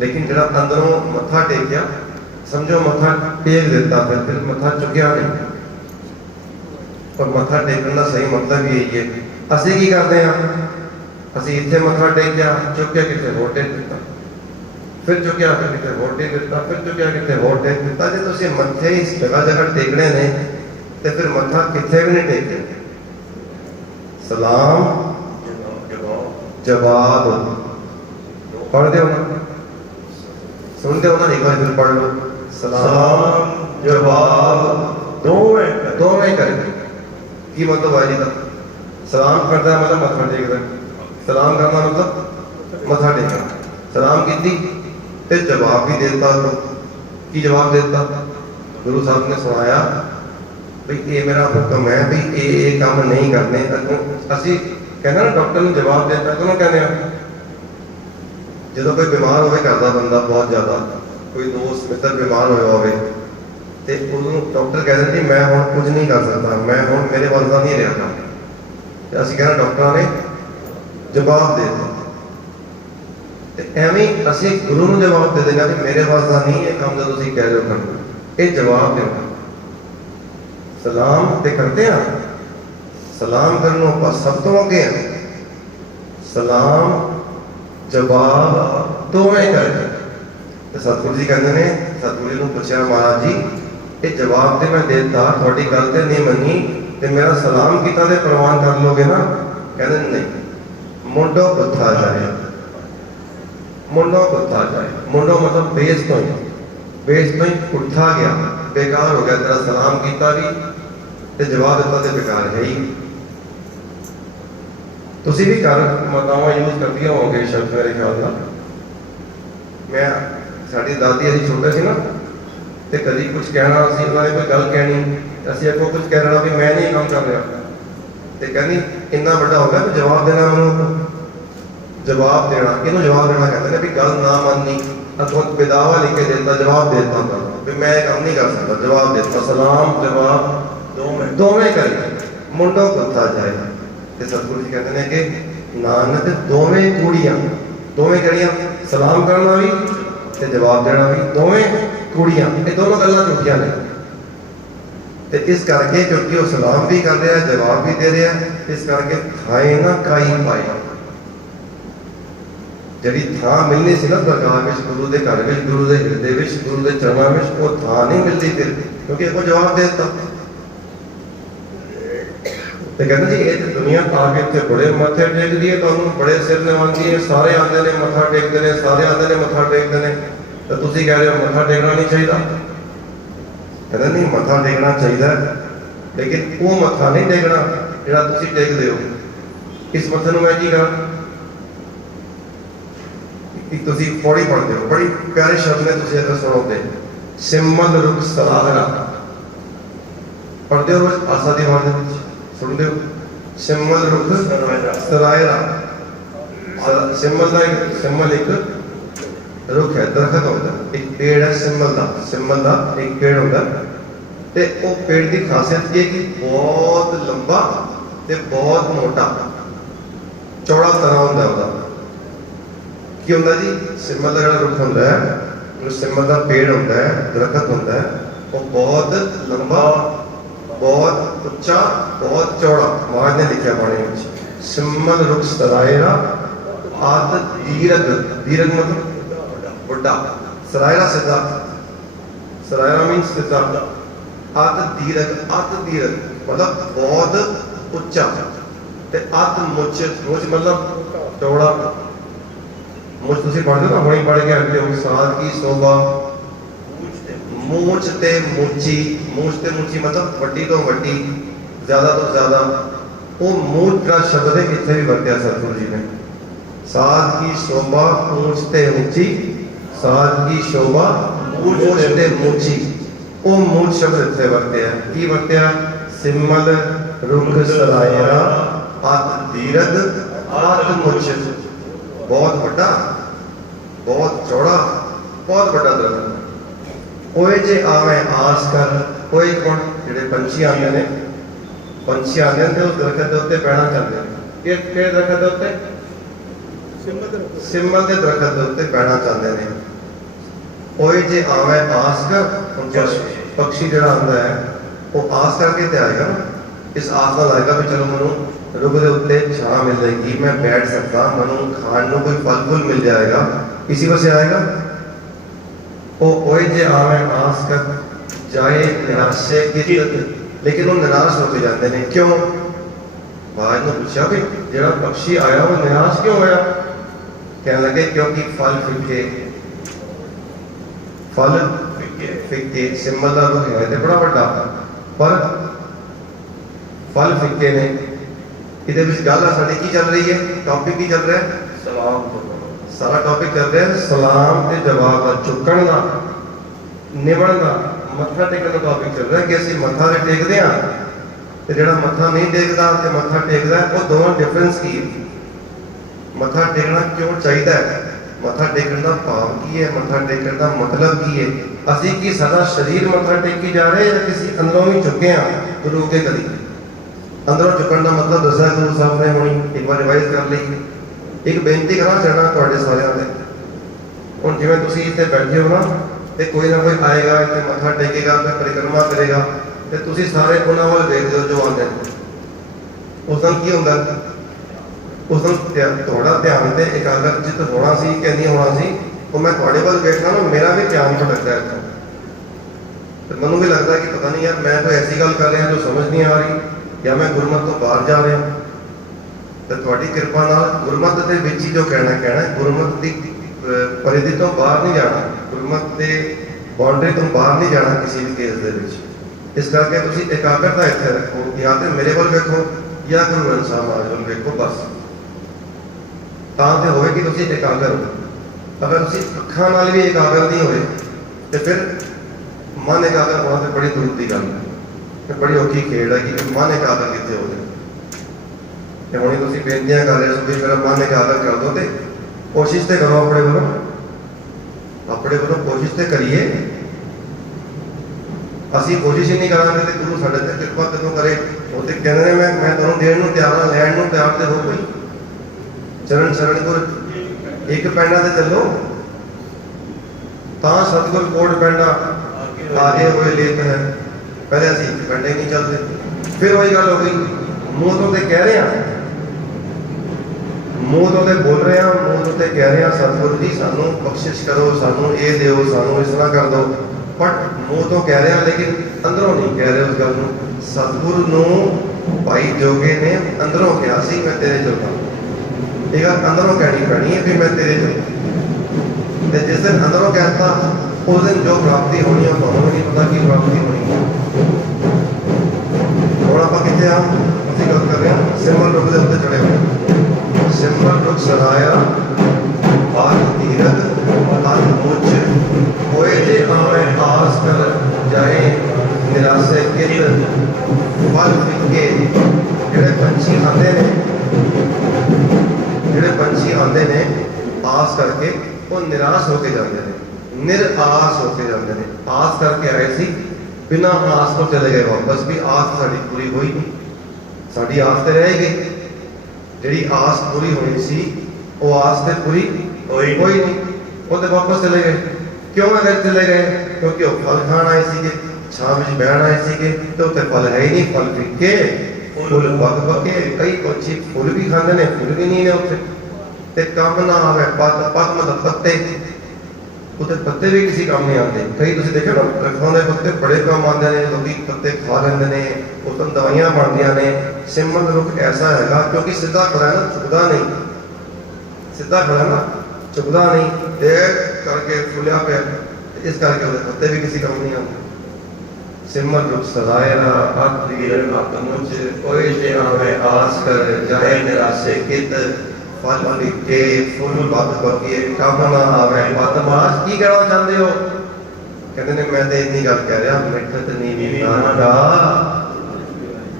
लेकिन जरा अंदरों मत्था टेकिया, समझो मत्था टेक दिता, फिर मत्था चुकया नहीं। और मत्था टेकने का सही मतलब यही है। असी की करते हैं, असी इतने मत्था टेकिया, चुकया कितने होर टेक दिता, फिर चुकया फिर कितने होर टेक दिता, फिर चुकया कितने होर टेक दिता। जो तुम मत्थे इस जगह जगह टेकने ने तो फिर मत्था कितने भी नहीं टेकते। सलाम जवाब पढ़ दो ना, सुनते हो ना, एक बार फिर पढ़ लो। सलाम जवाब दोवें करके की मतलब है जी का सलाम करता है मतलब मत्था टेकता है, सलाम करना मतलब मत्था टेकना। सलाम की ते जवाब भी देता, तो की जवाब देता गुरु साहब ने सुनाया भाई ये मेरा हुक्म है भी ये काम नहीं करने। असी कहना ना डॉक्टर ने जवाब देता क्यों कहने, जो कोई बीमार होवे करता बंदा बहुत ज्यादा, कोई दोस्त मित्र बीमार होया होवे ते उन्होंने डॉक्टर कहते जी मैं हुण कुछ नहीं कर सकता, मैं हुण मेरे वाल दा नहीं रहा। तो असीं कहना डॉक्टर ने जवाब दे दिता, एवं असीं गुरु नूं जवाब दे देना कि मेरे वाल दा नहीं, ये काम जो तुसीं कह रहे हो करना, ये जवाब देना। सलाम ते करते हैं, सलाम करनों ਆਪਾਂ सब तो अगे हैं, सलाम जवाब दोवें करके। तो सतगुरु जी कहते हैं, सतगुरु ने पूछा महाराज जी ये जवाब तो मैं देता, थोड़ी गल तो नहीं मनी, तो मेरा सलाम किया तो प्रवान कर लोगे ना। कहते नहीं, मुंडो पुथा जाए, मुंडो पुथा जाए, मुंडो मतलब बेस तो ही उठा गया, बेकार हो गया, तेरा सलाम किया भी तो जवाब दिता तो बेकार है ही। तुसी भी घर मातावां यूज करती होगे शब्द मेरे ख्याल ना। मैं साड़ी दादी अभी छोटे से ना तो कभी कुछ कहना, असी उन्होंने कोई गल कहनी, असी अगों कुछ कहना भी मैं नहीं काम कर रहा, तो कहनी इन्ना बड़ा हो गया तो जवाब देना, मैं जवाब देना, इनू जवाब देना कहते हैं भी गल ना माननी, अगों बेदावा लिख के देता, जवाब देता भी मैं काम नहीं कर सकता, जवाब देता। सलाम जवाब दोवें करें, मुंडो पुथा जाए। तो सतगुरु जी कहते हैं कि नानक दोवें कुड़ियां, दोवें कड़ियां, सलाम करना भी ते जवाब देना भी, दोवें कुड़ियां, ये दोनों गल्लां झूठियां ने। तो इस करके क्योंकि वो सलाम भी कर रहा है, जवाब भी दे रहा है, इस करके थाए ना काई पाए, जी थां मिलनी सी ना दरगाह में, गुरु के घर में, गुरु के हिरदे में, गुरु के चरणों में, वो थां नहीं मिलती फिर, क्योंकि वो जवाब दे दिता। तो कहते जी ये दुनिया आके इतने बड़े मत्थे टेकती है, तो बड़े सिर नवाती है, सारे आते हैं मत्था टेकते हैं, सारे आते हैं मत्था टेकते हैं, तो तुम कह रहे हो मत्था टेकना नहीं चाहिए। कहते नहीं मत्था टेकना चाहिए, लेकिन वो मत्था नहीं टेकना जो तुम टेकते हो। इस मत्थे में मैं की करा, तुम पौड़ी पढ़ते हो, बड़ी प्यारे शब्द ने तुम अगर सुनोगे, सिमल रुख सराहरा पढ़ते हो रोज आसा दी वार सुनते हो, सिमल रुख सरायरा, सिमल एक रुख है, दरखत होता है, एक पेड़ है सिमल का एक पेड़ होता है, ਤੇ ਉਹ ਪੇੜ ਦੀ ਖਾਸੀਅਤ ਕੀ ਹੈ ਕਿ ਬਹੁਤ ਲੰਬਾ ਤੇ ਬਹੁਤ ਮੋਟਾ ਚੌੜਾ ਤਣਾ ਹੁੰਦਾ ਉਹਦਾ। ਕੀ ਹੁੰਦਾ ਜੀ, ਸਿੰਬਲ ਦਾ ਜਿਹੜਾ ਰੁੱਖ ਹੁੰਦਾ ਹੈ, ਉਹ ਸਿੰਬਲ ਦਾ ਪੇੜ ਹੁੰਦਾ ਹੈ, ਦਰਖਤ ਹੁੰਦਾ ਹੈ, ਉਹ ਬਹੁਤ ਲੰਬਾ, ਬਹੁਤ ਉੱਚਾ, ਬਹੁਤ ਚੌੜਾ। ਮਹਾਰਾਜ ਨੇ ਲਿਖਿਆ ਬਾਣੀ ਵਿੱਚ, ਸਿੰਬਲ ਰੁੱਖ ਸਰਾਇਰਾ ਆਦ ਦੀਰਘ। ਦੀਰਘ ਮਤਲਬ ਵੱਡਾ, ਸਰਾਇਰਾ ਸਿੱਧਾ, ਸਰਾਇਰਾ ਮੀਨਸ ਸਿੱਧਾ, ਅਤ ਦੀਰਘ, ਅਤ ਦੀਰਘ ਮਤਲਬ ਬਹੁਤ ਉੱਚਾ, ਤੇ ਅਤ ਮੁੱਚ, ਮੁੱਚ ਮਤਲਬ ਚੌੜਾ। ਮੁੱਚ ਤੁਸੀਂ ਪੜ੍ਹਦੇ ਹੋ ਨਾ, ਹੁਣੇ ਪੜ੍ਹ ਕੇ ਆਉਂਦੇ ਹੋ, ਸਾਧ ਕੀ ਸੋਭਾ ਮੂੰਚ ਤੇ ਮੂਚੀ। ਮੂੰਚ ਤੇ ਮੂਚੀ ਮਤਲਬ ਵੱਡੀ ਤੋਂ ਵੱਡੀ, ਜ਼ਿਆਦਾ ਤੋਂ ਜ਼ਿਆਦਾ। ਉਹ ਮੂੰਚ ਦਾ ਸ਼ਬਦ ਹੈ, ਇੱਥੇ ਵੀ ਵਰਤਿਆ ਸਤਿਗੁਰੂ ਜੀ ਨੇ। ਸਾਧ ਕੀ ਸ਼ੋਭਾ ਮੂੰਚ ਤੇ ਉੱਚੀ, ਸਾਧ ਕੀ ਸ਼ੋਭਾ ਮੂੰਚ ਤੇ ਮੂਚੀ। ਉਹ ਮੂੰਚ ਸ਼ਬਦ ਇੱਥੇ ਵਰਤਿਆ। ਕੀ ਵਰਤਿਆ? ਸਿੰਮਲ ਰੁੱਖ ਸਰਾਇਰਾ ਅਤ ਦੀਰਘ ਅਤ ਮੁੱਚ। ਬਹੁਤ ਵੱਡਾ, ਬਹੁਤ ਚੌੜਾ, ਬਹੁਤ ਵੱਡਾ ਦਰਖਤ। ਓਏ ਜੇ ਆਵੇਂ ਆਸ ਕਰ। ਓਏ ਕੌਣ? ਜਿਹੜੇ ਪੰਛੀ ਆਉਂਦੇ ਨੇ, ਪੰਛੀ ਆਉਂਦੇ ਨੇ ਤੇ ਉਸ ਦਰਖਤ ਦੇ ਉੱਤੇ ਬਹਿਣਾ ਚਾਹੁੰਦੇ ਨੇ। ਕਿਹੜੇ ਦਰਖਤ ਦੇ ਉੱਤੇ? ਸਿੰਬਲ ਦੇ ਦਰਖਤ ਦੇ ਉੱਤੇ ਬਹਿਣਾ ਚਾਹੁੰਦੇ ਨੇ। ਓਏ ਜੇ ਆਵੇਂ ਆਸ ਕਰ। ਪਕਸ਼ੀ ਜਿਹੜਾ ਆਉਂਦਾ ਹੈ ਉਹ ਆਸ ਕਰਕੇ ਤੇ ਆਏਗਾ ਨਾ, ਇਸ ਆਸ ਨਾਲ ਆਏਗਾ ਵੀ ਚਲੋ ਮੈਨੂੰ ਰੁੱਖ ਦੇ ਉੱਤੇ ਛਾਂ ਮਿਲ ਜਾਏਗੀ, ਮੈਂ ਬੈਠ ਸਕਦਾ, ਮੈਨੂੰ ਖਾਣ ਨੂੰ ਕੋਈ ਫਲ ਫੁੱਲ ਮਿਲ ਜਾਏਗਾ, ਇसी ਵਜ੍ਹਾ से आएगा। ਉਹ ਓਏ ਜੇ ਆਵੇਂ ਆਸ ਕਰ ਜਾਏ ਨਿਰਾਸ਼ੇ ਕਿਤ। ਲੇਕਿਨ ਉਹ ਨਿਰਾਸ਼ ਹੋ ਕੇ ਜਾਂਦੇ ਨੇ। ਕਿਉਂ? ਮਹਾਰਾਜ ਨੂੰ ਪੁੱਛਿਆ ਵੀ ਜਿਹੜਾ ਪਕਸ਼ੀ ਆਇਆ ਉਹ ਨਿਰਾਸ਼ ਕਿਉਂ ਹੋਇਆ? ਕਹਿਣ ਲੱਗੇ ਕਿਉਂਕਿ ਫਲ ਫਿੱਕੇ। ਫਲ ਫਿੱਕੇ, ਸਿੰਬਲ ਦਾ ਰੁੱਖ ਹੈ ਤੇ ਬੜਾ ਵੱਡਾ, ਪਰ ਫਲ ਫਿੱਕੇ ਨੇ। ਇਹਦੇ ਵਿੱਚ ਗੱਲ ਸਾਡੀ ਕੀ ਚੱਲ ਰਹੀ ਹੈ? ਟੌਪਿਕ ਕੀ ਚੱਲ ਰਿਹਾ ਹੈ? ਸਲਾਮ। ਸਾਰਾ ਟੌਪਿਕ ਚੱਲ ਰਿਹਾ ਹੈ ਸਲਾਮ ਤੇ ਜਵਾਬ ਦਾ, ਚੁੱਕਣ ਦਾ, ਨਿਭਣ ਦਾ, ਮੱਥਾ ਟੇਕਣ ਦਾ ਟੌਪਿਕ ਚੱਲ ਰਿਹਾ ਕਿ ਅਸੀਂ ਮੱਥਾ ਤੇ ਟੇਕਦੇ ਹਾਂ ਤੇ ਜਿਹੜਾ ਮੱਥਾ ਨਹੀਂ ਟੇਕਦਾ ਤੇ ਮੱਥਾ ਟੇਕਦਾ, ਉਹ ਦੋਵਾਂ ਡਿਫਰੈਂਸ ਕੀ ਹੈ? ਮੱਥਾ ਟੇਕਣਾ ਕਿਉਂ ਚਾਹੀਦਾ ਹੈ? ਮੱਥਾ ਟੇਕਣ ਦਾ ਭਾਵ ਕੀ ਹੈ? ਮੱਥਾ ਟੇਕਣ ਦਾ ਮਤਲਬ ਕੀ ਹੈ? ਅਸੀਂ ਕੀ ਸਾਡਾ ਸਰੀਰ ਮੱਥਾ ਟੇਕੀ ਜਾ ਰਹੇ ਜਾਂ ਕਿਸੇ ਅੰਦਰੋਂ ਵੀ ਚੁੱਕੇ ਹਾਂ ਗੁਰੂ ਕੇ ਕਦੀ? ਅੰਦਰੋਂ ਚੁੱਕਣ ਦਾ ਮਤਲਬ ਦੱਸਿਆ ਗੁਰੂ ਸਾਹਿਬ ਨੇ, ਹੁਣੀ ਇੱਕ ਵਾਰ ਰਿਵਾਈਜ਼ ਕਰ ਲਈ। ਇੱਕ ਬੇਨਤੀ ਕਰਾਂ ਚਾਹਣਾ ਤੁਹਾਡੇ ਸਾਰਿਆਂ ਦੇ। ਹੁਣ ਜਿਵੇਂ ਤੁਸੀਂ ਇੱਥੇ ਬੈਠੇ ਹੋ ਨਾ, ਤੇ ਕੋਈ ਨਾ ਕੋਈ ਆਏਗਾ ਇੱਥੇ ਮੱਥਾ ਟੇਕੇਗਾ ਤੇ ਪਰਿਕਰਮਾ ਕਰੇਗਾ, ਤੇ ਤੁਸੀਂ ਸਾਰੇ ਉਹਨਾਂ ਵੱਲ ਵੇਖਦੇ ਹੋ ਜੋ ਆਉਂਦੇ ਨੇ। ਉਸ ਦਿਨ ਕੀ ਹੁੰਦਾ? ਉਸ ਦਿਨ ਤੁਹਾਡਾ ਧਿਆਨ ਤੇ ਇਕਾਗਰਚਿਤ ਹੋਣਾ ਸੀ ਕਿ ਨਹੀਂ ਹੋਣਾ ਸੀ? ਉਹ ਮੈਂ ਤੁਹਾਡੇ ਵੱਲ ਵੇਖਣਾ ਨਾ, ਮੇਰਾ ਵੀ ਧਿਆਨ ਭਟਕਦਾ ਇੱਥੋਂ, ਤੇ ਮੈਨੂੰ ਵੀ ਲੱਗਦਾ ਕਿ ਪਤਾ ਨਹੀਂ ਯਾਰ ਮੈਂ ਕੋਈ ਐਸੀ ਗੱਲ ਕਰ ਰਿਹਾ ਜੋ ਸਮਝ ਨਹੀਂ ਆ ਰਹੀ, ਜਾਂ ਮੈਂ ਗੁਰਮਤ ਤੋਂ ਬਾਹਰ ਜਾ ਰਿਹਾ। ਤੇ ਤੁਹਾਡੀ ਕਿਰਪਾ ਨਾਲ ਗੁਰਮਤ ਦੇ ਵਿੱਚ ਹੀ ਜੋ ਕਹਿਣਾ, ਗੁਰਮਤ ਦੀ ਪਰਿਧੀ ਤੋਂ ਬਾਹਰ ਨਹੀਂ ਜਾਣਾ, ਗੁਰਮਤ ਦੇ ਬਾਉਂਡਰੀ ਤੋਂ ਬਾਹਰ ਨਹੀਂ ਜਾਣਾ ਕਿਸੇ ਵੀ ਕੇਸ ਦੇ ਵਿੱਚ। ਇਸ ਕਰਕੇ ਤੁਸੀਂ ਇਕਾਗਰਤਾ ਇੱਥੇ ਰੱਖੋ, ਜਾਂ ਤੇ ਮੇਰੇ ਵੱਲ ਵੇਖੋ ਜਾਂ ਗੁਰੂ ਗ੍ਰੰਥ ਸਾਹਿਬ ਮਹਾਰਾਜ ਵੱਲ ਵੇਖੋ, ਬਸ ਤਾਂ ਤੇ ਹੋਵੇ ਕਿ ਤੁਸੀਂ ਇਕਾਗਰ ਹੋ। ਅਗਰ ਤੁਸੀਂ ਅੱਖਾਂ ਨਾਲ ਵੀ ਇਕਾਗਰ ਨਹੀਂ ਹੋਏ ਤੇ ਫਿਰ ਮਨ ਇਕਾਗਰ ਹੋਣਾ ਤੇ ਬੜੀ ਦੂਰ ਦੀ ਗੱਲ ਹੈ, ਬੜੀ ਔਖੀ ਖੇਡ ਹੈ ਕਿ ਮਨ ਇਕਾਗਰ ਕਿੱਥੇ ਹੋ ਜਾਏ। ਤੇ ਹੁਣੇ ਤੁਸੀਂ ਬੇਨਤੀਆਂ ਕਰ ਰਹੇ ਹੋ ਵੀ ਮੇਰਾ ਮਨ ਇਕਾਗਰ ਕਰ ਦੋ, ਤੇ ਕੋਸ਼ਿਸ਼ ਤੇ ਕਰੋ ਆਪਣੇ ਵੱਲੋਂ, ਆਪਣੇ ਵੱਲੋਂ ਕੋਸ਼ਿਸ਼ ਤੇ ਕਰੀਏ। ਅਸੀਂ ਕੋਸ਼ਿਸ਼ ਹੀ ਨਹੀਂ ਕਰਾਂਗੇ ਤੇ ਗੁਰੂ ਸਾਡੇ ਤੇ ਕਿਰਪਾ ਕਦੋਂ ਕਰੇ? ਉਹ ਤੇ ਕਹਿੰਦੇ ਨੇ ਮੈਂ ਤੁਹਾਨੂੰ ਦੇਣ ਨੂੰ ਤਿਆਰ ਹਾਂ, ਲੈਣ ਨੂੰ ਤਿਆਰ ਤੇ ਹੋ ਕੋਈ। ਚਰਨ ਸ਼ਰਨ ਗੁਰ ਇੱਕ ਪੈਂਡਾ ਤੇ ਚੱਲੋ ਤਾਂ ਸਤਿਗੁਰ ਕੋਟ ਪੈਂਡਾ ਆਗੇ ਹੋਏ ਲੇਤ ਹੈ। ਪਹਿਲੇ ਅਸੀਂ ਇੱਕ ਪੈਂਡਾ ਹੀ ਨਹੀਂ ਚੱਲਦੇ। ਫਿਰ ਉਹੀ ਗੱਲ ਹੋ ਗਈ, ਮੂੰਹ ਤੋਂ ਤੇ ਕਹਿ ਰਹੇ ਹਾਂ, ਮੂੰਹ ਤੋਂ ਤੇ ਬੋਲ ਰਹੇ ਹਾਂ, ਮੂੰਹ ਤੋਂ ਤੇ ਕਹਿ ਰਹੇ ਹਾਂ ਸਤਿਗੁਰੂ ਜੀ ਸਾਨੂੰ ਬਖਸ਼ਿਸ਼ ਕਰੋ, ਸਾਨੂੰ ਇਹ ਦਿਓ, ਸਾਨੂੰ ਇਸ ਤਰ੍ਹਾਂ ਕਰ ਦਿਓ, ਬਟ ਮੂੰਹ ਤੋਂ ਕਹਿ ਰਹੇ ਹਾਂ ਲੇਕਿਨ ਅੰਦਰੋਂ ਨਹੀਂ ਕਹਿ ਰਹੇ ਉਸ ਗੱਲ ਨੂੰ। ਸਤਿਗੁਰੂ ਨੂੰ ਭਾਈ ਜੋਗੇ ਨੇ ਅੰਦਰੋਂ ਕਿਹਾ ਸੀ ਮੈਂ ਤੇਰੇ ਜੋਗਾ। ਇਹ ਗੱਲ ਅੰਦਰੋਂ ਕਹਿਣੀ ਪੈਣੀ ਹੈ ਵੀ ਮੈਂ ਤੇਰੇ ਜੋਗਾ। ਤੇ ਜਿਸ ਦਿਨ ਅੰਦਰੋਂ ਕਹਿਤਾ ਉਸ ਦਿਨ ਜੋ ਪ੍ਰਾਪਤੀ ਹੋਣੀ ਹੈ ਤੁਹਾਨੂੰ ਨਹੀਂ ਪਤਾ ਕੀ ਪ੍ਰਾਪਤੀ ਹੋਣੀ ਹੈ। ਹੁਣ ਆਪਾਂ ਕਿੱਥੇ ਆ? ਅਸੀਂ ਗੱਲ ਕਰ ਰਹੇ ਹਾਂ ਸਿੰਬਲ ਰੁੱਖ ਦੇ ਉੱਤੇ ਚੜੇ ਹੋਏ। ਸਿੰਬਲ ਰੁੱਖ ਸਰਾਇਆ ਆਦ ਧੀਰਜ ਆਦ ਮੁੱਚ ਹੋਏ ਜੇ ਆਵੇਂ ਆਸ ਕਰ ਜਾਏ ਨਿਰਾਸ਼ੇ ਕਿਤ ਫਲ ਫਿੱਕੇ। ਜਿਹੜੇ ਪੰਛੀ ਆਉਂਦੇ ਨੇ, ਜਿਹੜੇ ਪੰਛੀ ਆਉਂਦੇ ਨੇ ਆਸ ਕਰਕੇ, ਉਹ ਨਿਰਾਸ਼ ਹੋ ਕੇ ਜਾਂਦੇ ਨੇ, ਨਿਰਾਸ਼ ਹੋ ਕੇ ਜਾਂਦੇ ਨੇ। ਆਸ ਕਰਕੇ ਆਏ ਸੀ बिना आस तो चले गए वापस भी आस साड़ी पूरी हुई नहीं साड़ी आस तो रह गई जी आस पूरी होनी सी वो आस तो पूरी होई नहीं वो तो वापस चले गए क्यों अगर चले गए क्योंकि वो फल खाण आए थे छां में बहन आए थे तो उत्ते फल है ही नहीं फल फिक्के फुल पक पके कई पंछी फुल भी खाते हैं फुल भी नहीं ने उत्ते ते काम ना आवे पत पत मतलब पत्ते उत्ते पत्ते भी किसी काम नहीं आते कई तुम देखो ना रखों के पत्ते बड़े काम आते हैं लोग पत्ते खा लेंगे ने उस दवाइयां बनदियां ने सिंपल रुख ऐसा है क्योंकि सीधा खड़ा है ना चुकदा नहीं सीधा खड़ा ना चुकदा नहीं देर करके फुलिया पे इस करके उसे पत्ते भी किसी काम नहीं आते सिमर रूप सदायरा आत्मीर आत्मुच कोई जे आवे आस कर जाए निराशे कित फल लिखे फुल बात बकिए काम ना आवे बात मास की कहना चाहते हो कहते ने मैं तो इतनी गल कह रहा मिठत नीवी नागा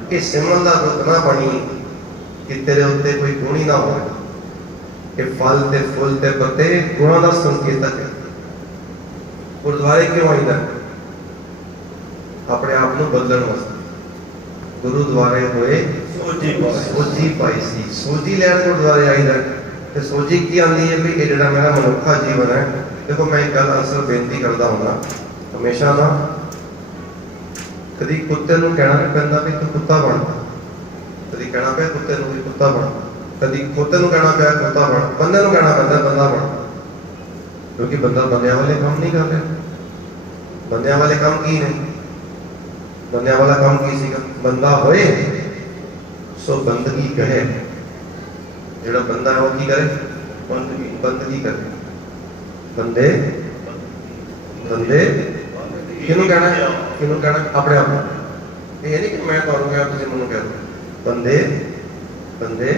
कि सिमर दा रुख ना बनी कि तेरे उत्ते कोई गुण ही ना हो कि फल ते फुल ते पत्ते गुणों का संकेतक है गुरुद्वारे क्यों आईदा अपने आप को बदलने वास्ते गुरुद्वारे होए सोजी पाई सी सोजी लैन गुरुद्वारे आईदा ते सोजी की आंदी है भी ये जिहड़ा मेरा मनुखा जीवन है देखो मैं एक गल अक्सर बेनती करता हूँ हमेशा ना कभी कुत्ते नूं कहना नहीं पैंदा भी तू कुत्ता बन कभी कहना पे कुत्ते नूं भी कुत्ता बन कभी कुत्ते नूं कहना पे कुत्ता बन बंदे नूं कहना पैंदा बंदा बन क्योंकि बंदा बंदियां वाले काम नहीं कर रहा बंदियां वाले काम की ने बंदियां वाला काम की सीगा बंदा होए सो बंदगी करे जेड़ा बंदा है वो की करे बंदगी करे बंदे बंदे किनू कहना अपने आप ये नहीं कि मैं तुहानू कहा तुसीं मैनू कह दो बंदे बंदे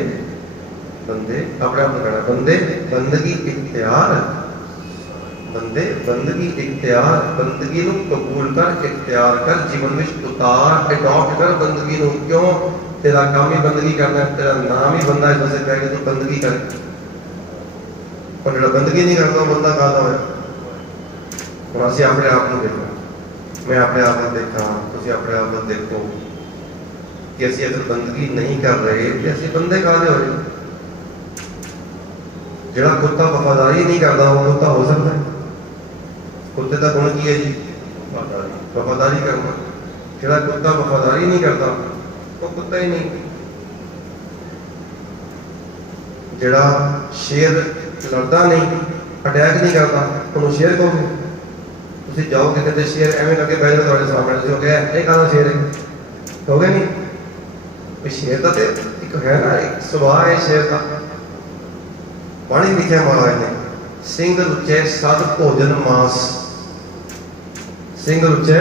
बंदे अपने आप कहना बंदे बंदगी इख्तियार बंदे बंदगी इख्तियार बंदगी नू कबूल कर इख्तियार कर जीवन में उतार अडॉप्ट कर बंदगी नू क्यों तेरा काम ही बंदगी करना है तेरा नाम ही बंदा है जैसे कह के तू बंदगी कर और जो बंदगी नहीं करता बंदा कहता है और असं अपने आप को देखो मैं अपने आप को देखा तुम अपने आप को देखो कि असं अगर बंदगी नहीं कर रहे तो असं बंदे काहदे हो रहे जेड़ा कुत्ता वफादारी नहीं करता वो कुत्ता हो सकता है कुत्ते का गुण की है जी वफादारी करना जेड़ा कुत्ता वफादारी नहीं करता वो कुत्ता ही नहीं जेड़ा शेर लड़ता नहीं अटैक नहीं करता उन्होंने शेर कहोगे तुम जाओ कितने शेर एवं लगे बह जाए तुम्हारे सामने तुम कहे ये कहना शेर है कहोगे नहीं शेर का तो एक है ना एक सुभाव है शेर का पानी लिखा महाराज ने सिंह रुचे सद भोजन मास सिंह रुचे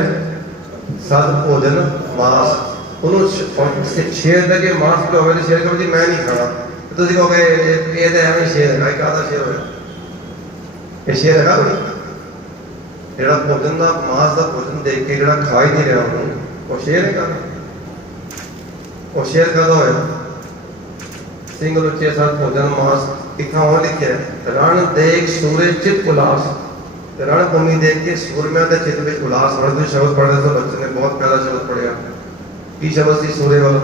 सद भोजन मास उन्होंने शेर का मास जो हो शेर कहो जी मैं नहीं खाना तो कहोगे ये तो एवं शेर है कहता शेर हो ये शेर है कोई जेड़ा भोजन का मास का भोजन देख के जेड़ा खा ही नहीं रहा उन्होंने वो शेर है वो शेर कहता होया सिंह रुचे सद भोजन मास इतना और लिखे रण देख सूर्य चित उल्लास रण भूमि देख के सूर्य के चित में उल्लास हो रहा शब्द पढ़ रहे थे बच्चे ने बहुत प्यारा शब्द पढ़िया की शब्द सी सूर्य वाला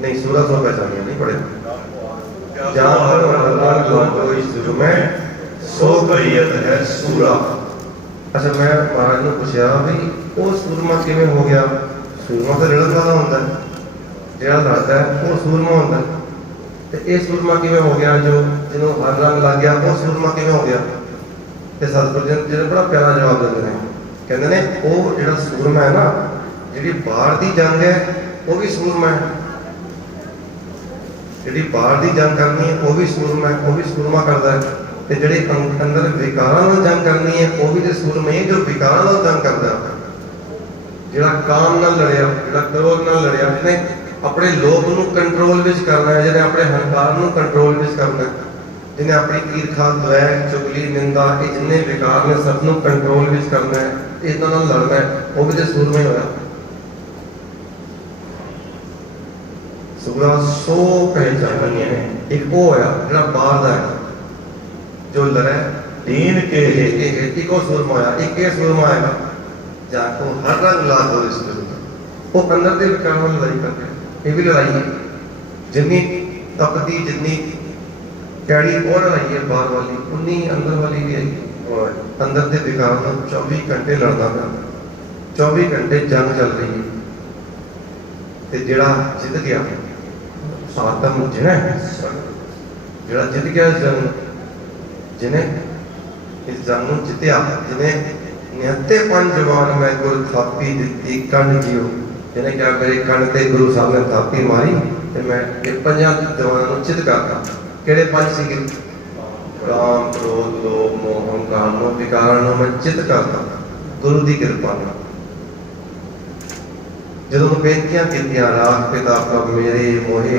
नहीं सूरज को पहचानिया नहीं पढ़े सो करियत है सूरा अच्छा मैं महाराज ने पूछा भाई वो सूरमा किवें हो गया सूरमा तो लड़न वाला होता है जेड़ा लड़ता है वो सूरमा होता है तो ये सूरमा किवें हो गया जो जिन्हों हर रंग लग गया वो सूरमा किवें हो गया तो सतगुरु जी ने बड़ा प्यारा जवाब देते हैं कहते ने वो जो सूरमा है ना जी बाहर की जंग है वो भी सूरमा है जी बाहर की जंग करनी है वो भी सूरमा है वो भी सूरमा करता है तो जी अंदर विकारां नाल जंग करनी है वो भी तो सूरमा है जो विकारां नाल जंग करता है जिहड़ा काम नाल लड़िया जिहड़ा क्रोध नाल लड़िया जिन्हें अपने लोभ को कंट्रोल विच करना है जिन्हें अपने हंकार को कंट्रोल विच करना है जिन्हें अपनी ईर्खा द्वैर चुगली निंदा ये जिन्हें विकार ने सबनों कंट्रोल विच करना है इन्हां नाल लड़ना है वो भी तो सूरमा ही होया सूरा सो पहचानी है एक वो होया जिहड़ा बाहर दा है जो लड़े दीन के एक सूरमा होया एक सूरमा आएगा जाको हर रंग ला दो इस दिल का। वो अंदर के विकार में लड़ाई कर रहे हैं। ये भी लड़ाई है जितनी तपती जितनी कैड़ी और लड़ाई है बाहर वाली उन्नी अंदर वाली भी आई और अंदर के विकार में 24 घंटे लड़ना पैंदा, 24 घंटे जंग चल रही है। ते जिहड़ा जित गया आत्म जिन्हें जिहड़ा जित गया इस जंग जिन्हें इस जंग में जितया जिन्हें निहत्ते पंज जवान मैं गुरु थापी दिती कण जियो जिन्हें क्या मेरे कण ते गुरु साहब ने थापी मारी ते मैं ये पंजा जवानों चित करता केड़े पंज सीगे काम क्रोध लोभ मोह अहंकार नो विकारां नो मैं चित करता गुरु दी कृपा नाल। ਜਦੋਂ ਬੇਨਤੀਆਂ ਕੀਤੀਆਂ ਰਾਖ ਪਿਤਾ ਪ੍ਰਭ ਮੇਰੇ ਮੋਹੇ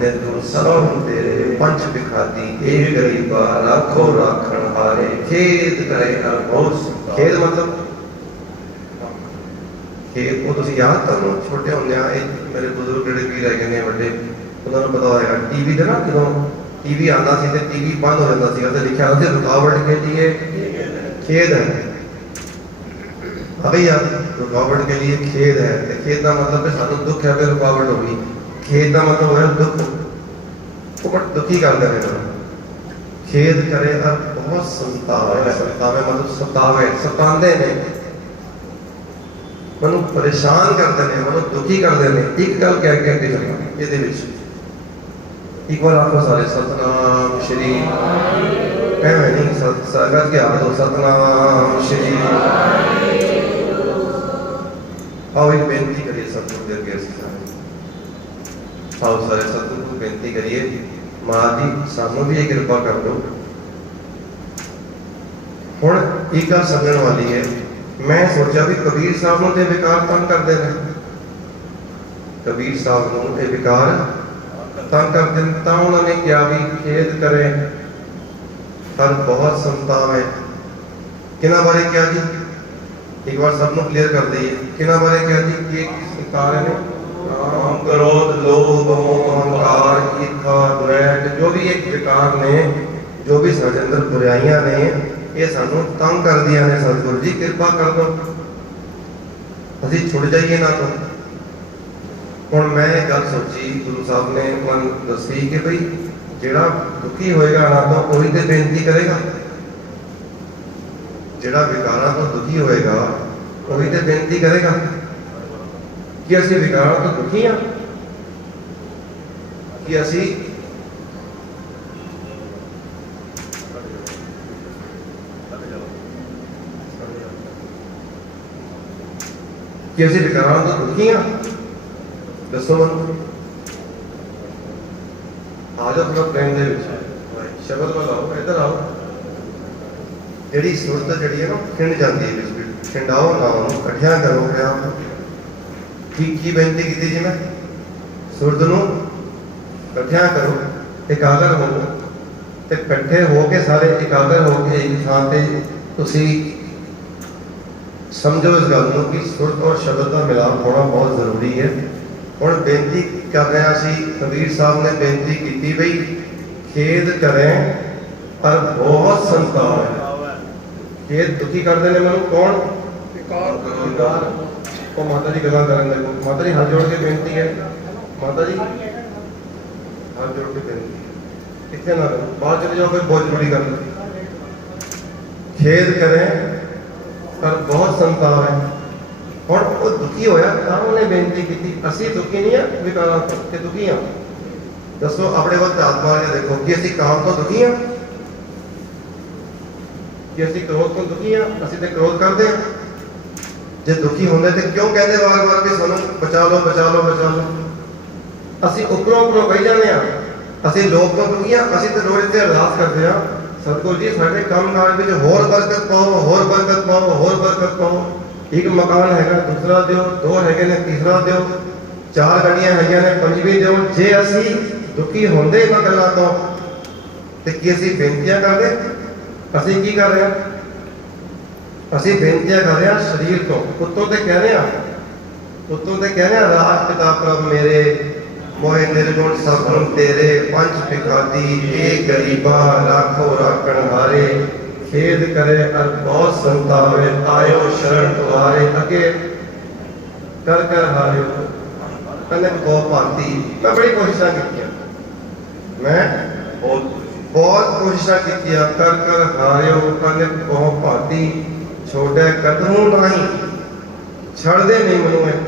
ਨਿਰਗੁਣ ਸਰਵ ਤੇਰੇ ਪੰਜ ਵਿਖਾਤੀ ਏ ਗਰੀਬਾ ਰਾਖੋ ਰਾਖਣ ਹਾਰੇ ਖੇਦ ਕਰੇ ਹਰ ਬਹੁਤ ਖੇਦ ਮਤਲਬ ਖੇਦ ਉਹ ਤੁਸੀਂ ਯਾਦ ਤੁਹਾਨੂੰ ਛੋਟੇ ਹੁੰਦਿਆਂ ਇਹ ਮੇਰੇ ਬਜ਼ੁਰਗ ਜਿਹੜੇ ਵੀ ਰਹਿ ਗਏ ਨੇ ਵੱਡੇ ਉਹਨਾਂ ਨੂੰ ਪਤਾ ਹੋਏਗਾ ਟੀਵੀ ਤੇ ਨਾ ਜਦੋਂ ਟੀਵੀ ਆਉਂਦਾ ਸੀ ਤੇ ਟੀਵੀ ਬੰਦ ਹੋ ਜਾਂਦਾ ਸੀ ਤੇ ਲਿਖਿਆ ਹੁੰਦਾ ਰੁਕਾਵਟ ਕੇ ਲਈ खेद है। अभी यार रुकावट के लिए खेद है, खेद का मतलब है सानू दुख है फिर रुकावट होगी, खेद का मतलब है दुख को बट दुखी कर दे रहे खेद करे और बहुत संतावे संतावे मतलब सतावे सतांदे ने मनु परेशान करते हैं मनु दुखी करते हैं। एक गल कह के अगे चलना ये एक बार आपको सारे सतनाम श्री ਐਵੇਂ ਨਹੀਂ ਸੰਗਤ ਕੇ ਆਦੋ ਸਤਨਾਮ ਸ਼੍ਰੀ ਆਓ ਇੱਕ ਬੇਨਤੀ ਕਰੀਏ ਸਤਿਗੁਰੂ ਦੇ ਅੱਗੇ ਅਸੀਂ ਸਾਰੇ ਆਓ ਸਾਰੇ ਸਤਿਗੁਰੂ ਨੂੰ ਬੇਨਤੀ ਕਰੀਏ ਮਹਾਰਾਜ ਜੀ ਸਾਨੂੰ ਵੀ ਇਹ ਕਿਰਪਾ ਕਰ ਦਿਓ। ਹੁਣ ਇੱਕ ਗੱਲ ਸਮਝਣ ਵਾਲੀ ਹੈ, ਮੈਂ ਸੋਚਿਆ ਵੀ ਕਬੀਰ ਸਾਹਿਬ ਨੂੰ ਤੇ ਵਿਕਾਰ ਤੰਗ ਕਰਦੇ ਨੇ, ਕਬੀਰ ਸਾਹਿਬ ਨੂੰ ਇਹ ਵਿਕਾਰ ਤੰਗ ਕਰਦੇ ਨੇ ਤਾਂ ਉਹਨਾਂ ਨੇ ਕਿਹਾ ਵੀ ਖੇਦ ਕਰੇ पर बहुत संताप है। किना बारे क्या जी एक बार सबको क्लियर कर दिए किना बारे क्या जी ये कारण है काम क्रोध लोभ मोह अहंकार ईर्ष्या द्वेष जो भी एक विकार ने जो भी साडे अंदर बुराइयां ने ये सानू तंग कर दिया ने। सतगुरु जी कृपा कर दो असी छुड़ जाइए ना तो। हुण मैं एक गल सोची गुरु साहब ने मन दसी कि भाई ਜਿਹੜਾ ਦੁਖੀ ਹੋਏਗਾ ਨਾ ਤਾਂ ਉਹੀ ਤੇ ਬੇਨਤੀ ਕਰੇਗਾ, ਜਿਹੜਾ ਵਿਕਾਰਾਂ ਤੋਂ ਦੁਖੀ ਹੋਏਗਾ ਉਹੀ ਤੇ ਬੇਨਤੀ ਕਰੇਗਾ ਕਿ ਅਸੀਂ ਵਿਕਾਰਾਂ ਤੋਂ ਦੁਖੀ ਹਾਂ, ਕਿ ਅਸੀਂ ਵਿਕਾਰਾਂ ਤੋਂ ਦੁਖੀ ਹਾਂ। ਦੱਸੋ ਮੈਨੂੰ आ जाओ थोड़ा प्रेम दे विच शब्द वाल आओ इधर आओ। जिहड़ी सुरत जिहड़ी है ना खिंड जाती है बिच खिंडाओ ना उन्होंने कट्ठिया करो क्या की बेनती की जी मैं सुरत नूं कट्ठिया करो एकागर हो ते कट्ठे हो के सारे एकागर हो के एक थां ते तुसीं समझो इस गल नूं कि सुरत और शब्द का मिलाप होना बहुत जरूरी है। हुण बेनती कर रहे सी कबीर साहब ने बेनती की बई खेद करें पर बहुत संताप है। खेद दुखी करते हैं मैं कौन विकार वो माता जी गल्लां करन लगे। माता जी हाथ जोड़ के बेनती है, माता जी हाथ जोड़ के बेनती है कितने ना बाहर चले जाओ कोई बहुत जरूरी कर खेद करें पर बहुत संताप है। और वो दुखी होया तां उन्हें बेनती की असी दुखी नहीं है विकारां तो कि दुखी हाँ। दसो अपने वक्त आत्मा के देखो कि असी काम तो दुखी हाँ, कि असी क्रोध तो दुखी हाँ, असी तो क्रोध करते हैं। जे दुखी होंगे तो क्यों कहते बार बार कि सानू बचा लो बचा लो बचा लो। असी उपरों उपरों कही जाने असी लोग तो दुखी हाँ, असी तो रोज इतने अरदास करते हैं सतगुरु जी साडे काम काज विच होर बरकत पाओ होर बरकत पाओ होर बरकत पाओ। एक मकान हैगा दूसरा दिओ, दो हैगे ने तीसरा दिओ, चार गड्डियां हैगियां ने पंजवी दिओ। जे असी दुखी होंदे इन्हां गल्लां तो ते की असी बेनतियां करदे असी की कर रहे हैं असी बेनतियां कर रहे हैं शरीर तो उत्तों ते कह रहे हैं उत्तों ते कह रहे हैं राज पिता प्रभ मेरे मोहे निर्गुण सगुण तेरे पंच भिखारी ए गरीबा राखो राखण हारे खेद करे और बहुत संतावे, आयो शरण तुम्हारे अगे कर कर हारियो। कन्ने को भांति मैं बड़ी कोशिशां कीतियां, मैं बहुत कोशिशां कीतियां, कर कर हारियो। कन्ने को भांति छोड़े कदमों नहीं, छड़दे नहीं मनु में।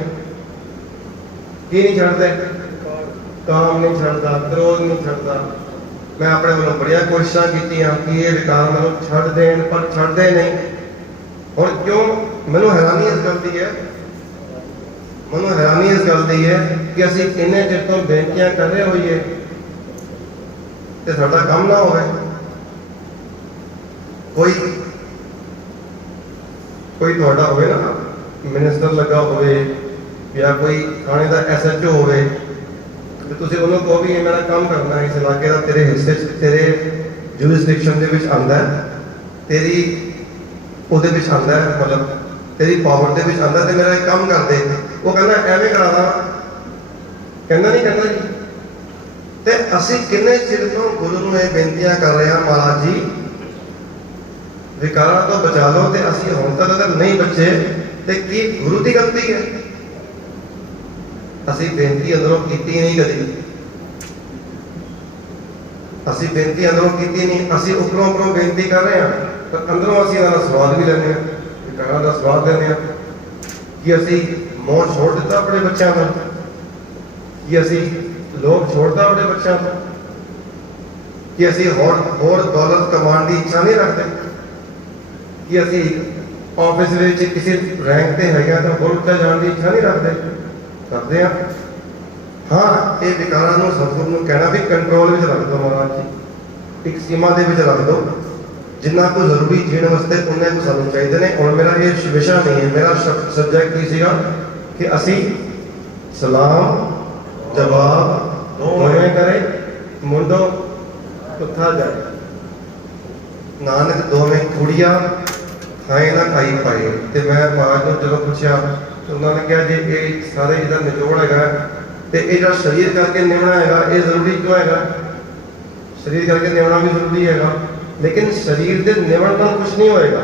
की नहीं छड़ते? काम नहीं छड़ता, क्रोध नहीं छड़ता। मैं अपने वालों बड़िया कोशिशां कीतियां कि ये विकार मैनू छड़ देन, पर छड़दे नहीं। और क्यों? मैनू हैरानी इस गल दी है, मैनू हैरानी इस गल दी है कि असीं इन्ने चिर तो बेनतियां कर रहे होइए ते साडा काम ना होवे। कोई तुहाडा होवे ना, मिनिस्टर लगा होवे या कोई थाने का SHO होवे, तो तुसीं उन्होंने कहो भी ये मेरा काम करना है, इस इलाके का तेरे हिस्से तेरे जुरिसडिक्शन दे विच आंदा है, तेरी उहदे विच आंदा है, मतलब तेरी पावर दे विच आंदा, ते मेरा एक काम कर दे। वो कहना एवें करा दा, कहना नहीं कहना जी। ते असीं किन्ने चिर तो गुरु नूं ये बेनतियां कर रहे हैं, महाराज जी विकारां तो बचा लो, ते असीं हुण तक अगर नहीं बचे ते की गुरु की गलती है? असीं बेनती अंदरों कीती नहीं कदी, असीं बेनती अंदरों कीती नहीं, असीं उपरों उपरों बेनती कर रहे हैं, पर अंदरों असीं इहदा स्वाद भी लैंदे हां, विकारां दा स्वाद लैंदे हां। कि असीं मोह छोड़ दिता अपने बच्चों का, कि असीं लोभ छोड़ता अपने बच्चों को, कि असीं होर दौलत कमाने की इच्छा नहीं रखते, कि असीं ऑफिस में किसी रैंक पे है तो होर उच्चा जाने की इच्छा नहीं रखते हैं। हाँ, ये विकारां नूं सतगुरु नूं कहना भी कंट्रोल में रख दो महाराज जी, एक सीमा दे विच रख दो, जिन्ना को जरूरी जीने वास्ते उन्ने को सानू चाहिए ने। और मेरा ये विषय नहीं है, मेरा सब्जेक्ट की सीगा कि असी सलाम जवाब दोवें करे, मुंडो कुत्था जाए, नानक दोवें कुड़िया खाए ना खाई पाए। तो मैं महाराज को चलो पूछा तो उन्होंने कहा जी ये सारे जिहदा निचोड़ है तो ये जो शरीर करके निभना है ये जरूरी क्यों है? शरीर करके निभना भी जरूरी है, लेकिन शरीर के निभण नाल कुछ नहीं होएगा।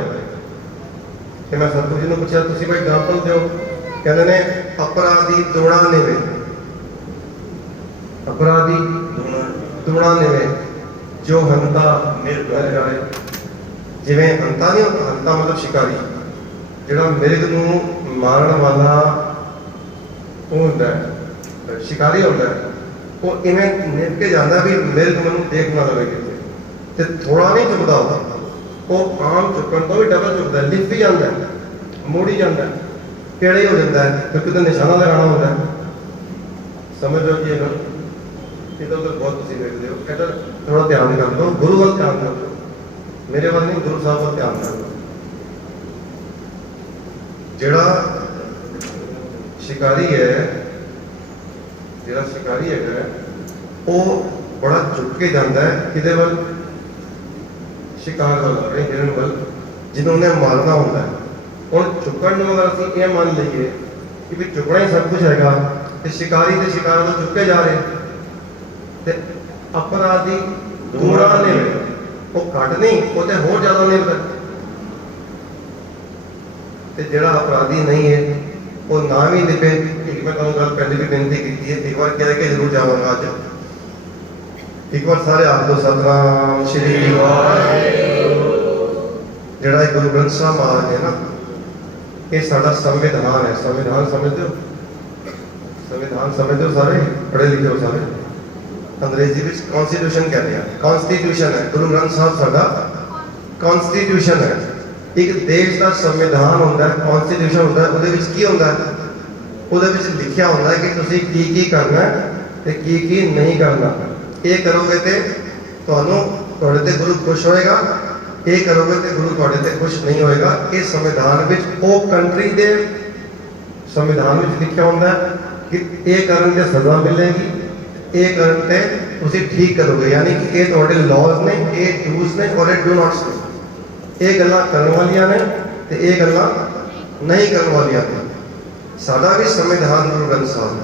कि मैं सतगुरु जी ने पूछा तुसीं कोई एग्जाम्पल दो, कहते ने अपराधी दुणा निवे, अपराधी दुणा निवे जो हंता मिर जाए। जिवें हंता नहीं होता, हंता मतलब शिकारी, जिहड़ा मिर्ग नूं मारन वाला वो होंदा है, शिकारी होंदा है, वो इवें निभ के जाता भी मिर्ग मैनूं देख ना लवे किते, ते थोड़ा नहीं चुकदा वो आम चुकन तो भी डबल चुकदा है, लिप भी जाता है, मुड़ ही जाता है, टेढ़े हो जाता है, क्योंकि तो निशाना लगाना होता है। समझ लो कि इधर उधर बहुत तुसीं देखदे हो, इधर थोड़ा ध्यान कर दो, गुरु वाल ध्यान कर दो, मेरे वाल नहीं, गुरु साहब वाल ध्यान कर दो। जिहड़ा शिकारी है, जिहड़ा शिकारी है वो बड़ा झुक के जाता है किदे वल? शिकार वाल, अपने हिरन वाल, जिन्होंने मारना होता है। और झुकण नूं अगर असीं ये मान लीए कि भी झुकना ही सब कुछ हैगा, तो शिकारी ते शिकार वाल झुके जा रहे, ते अपराधी दूरा ने वो घट नहीं, वो तो होर ज्यादा निभदा। ते जिहड़ा अपराधी नहीं है वो ना भी निभे। एक मैं तुहानूं गल पहले भी बेनती की है, एक बार कह के जरूर जावांगा अज। एक बार सारे आप दो सतनाम श्री वाहिगुरू। जिहड़ा गुरु ग्रंथ साहब महाराज है ना, ये साडा संविधान है। संविधान समझते हो? संविधान समझते हो सारे? पढ़े लिखे हो सारे? अंग्रेजी में कॉन्स्टिट्यूशन कहते हैं, कॉन्स्टिट्यूशन है। गुरु ग्रंथ साहब साडा कॉन्स्टिट्यूशन है। एक देश का संविधान होता है, कॉन्स्टिट्यूशन होता है, उहदे विच की होता है? उहदे विच लिखिया होता है कि तुसीं की करना है ते की नहीं करना। ये करोगे तो तुहानूं तुहाडे ते गुरु खुश होएगा, ये करोगे तो गुरु तुहाडे ते खुश नहीं होएगा। ये संविधान विच वो कंट्री दे संविधान विच लिखिया होता है कि ये करन ते सज़ा मिलेगी, ये करन ते तुसीं ठीक करोगे। यानी कि ये तुहाडे लॉज ने, ये डूज ने और ये डू नॉट्स ने। ये गल्लां करन वालियां ने ते ये गल्लां नहीं करन वालियां ने। साडा भी संविधान गुरु ग्रंथ साहब है।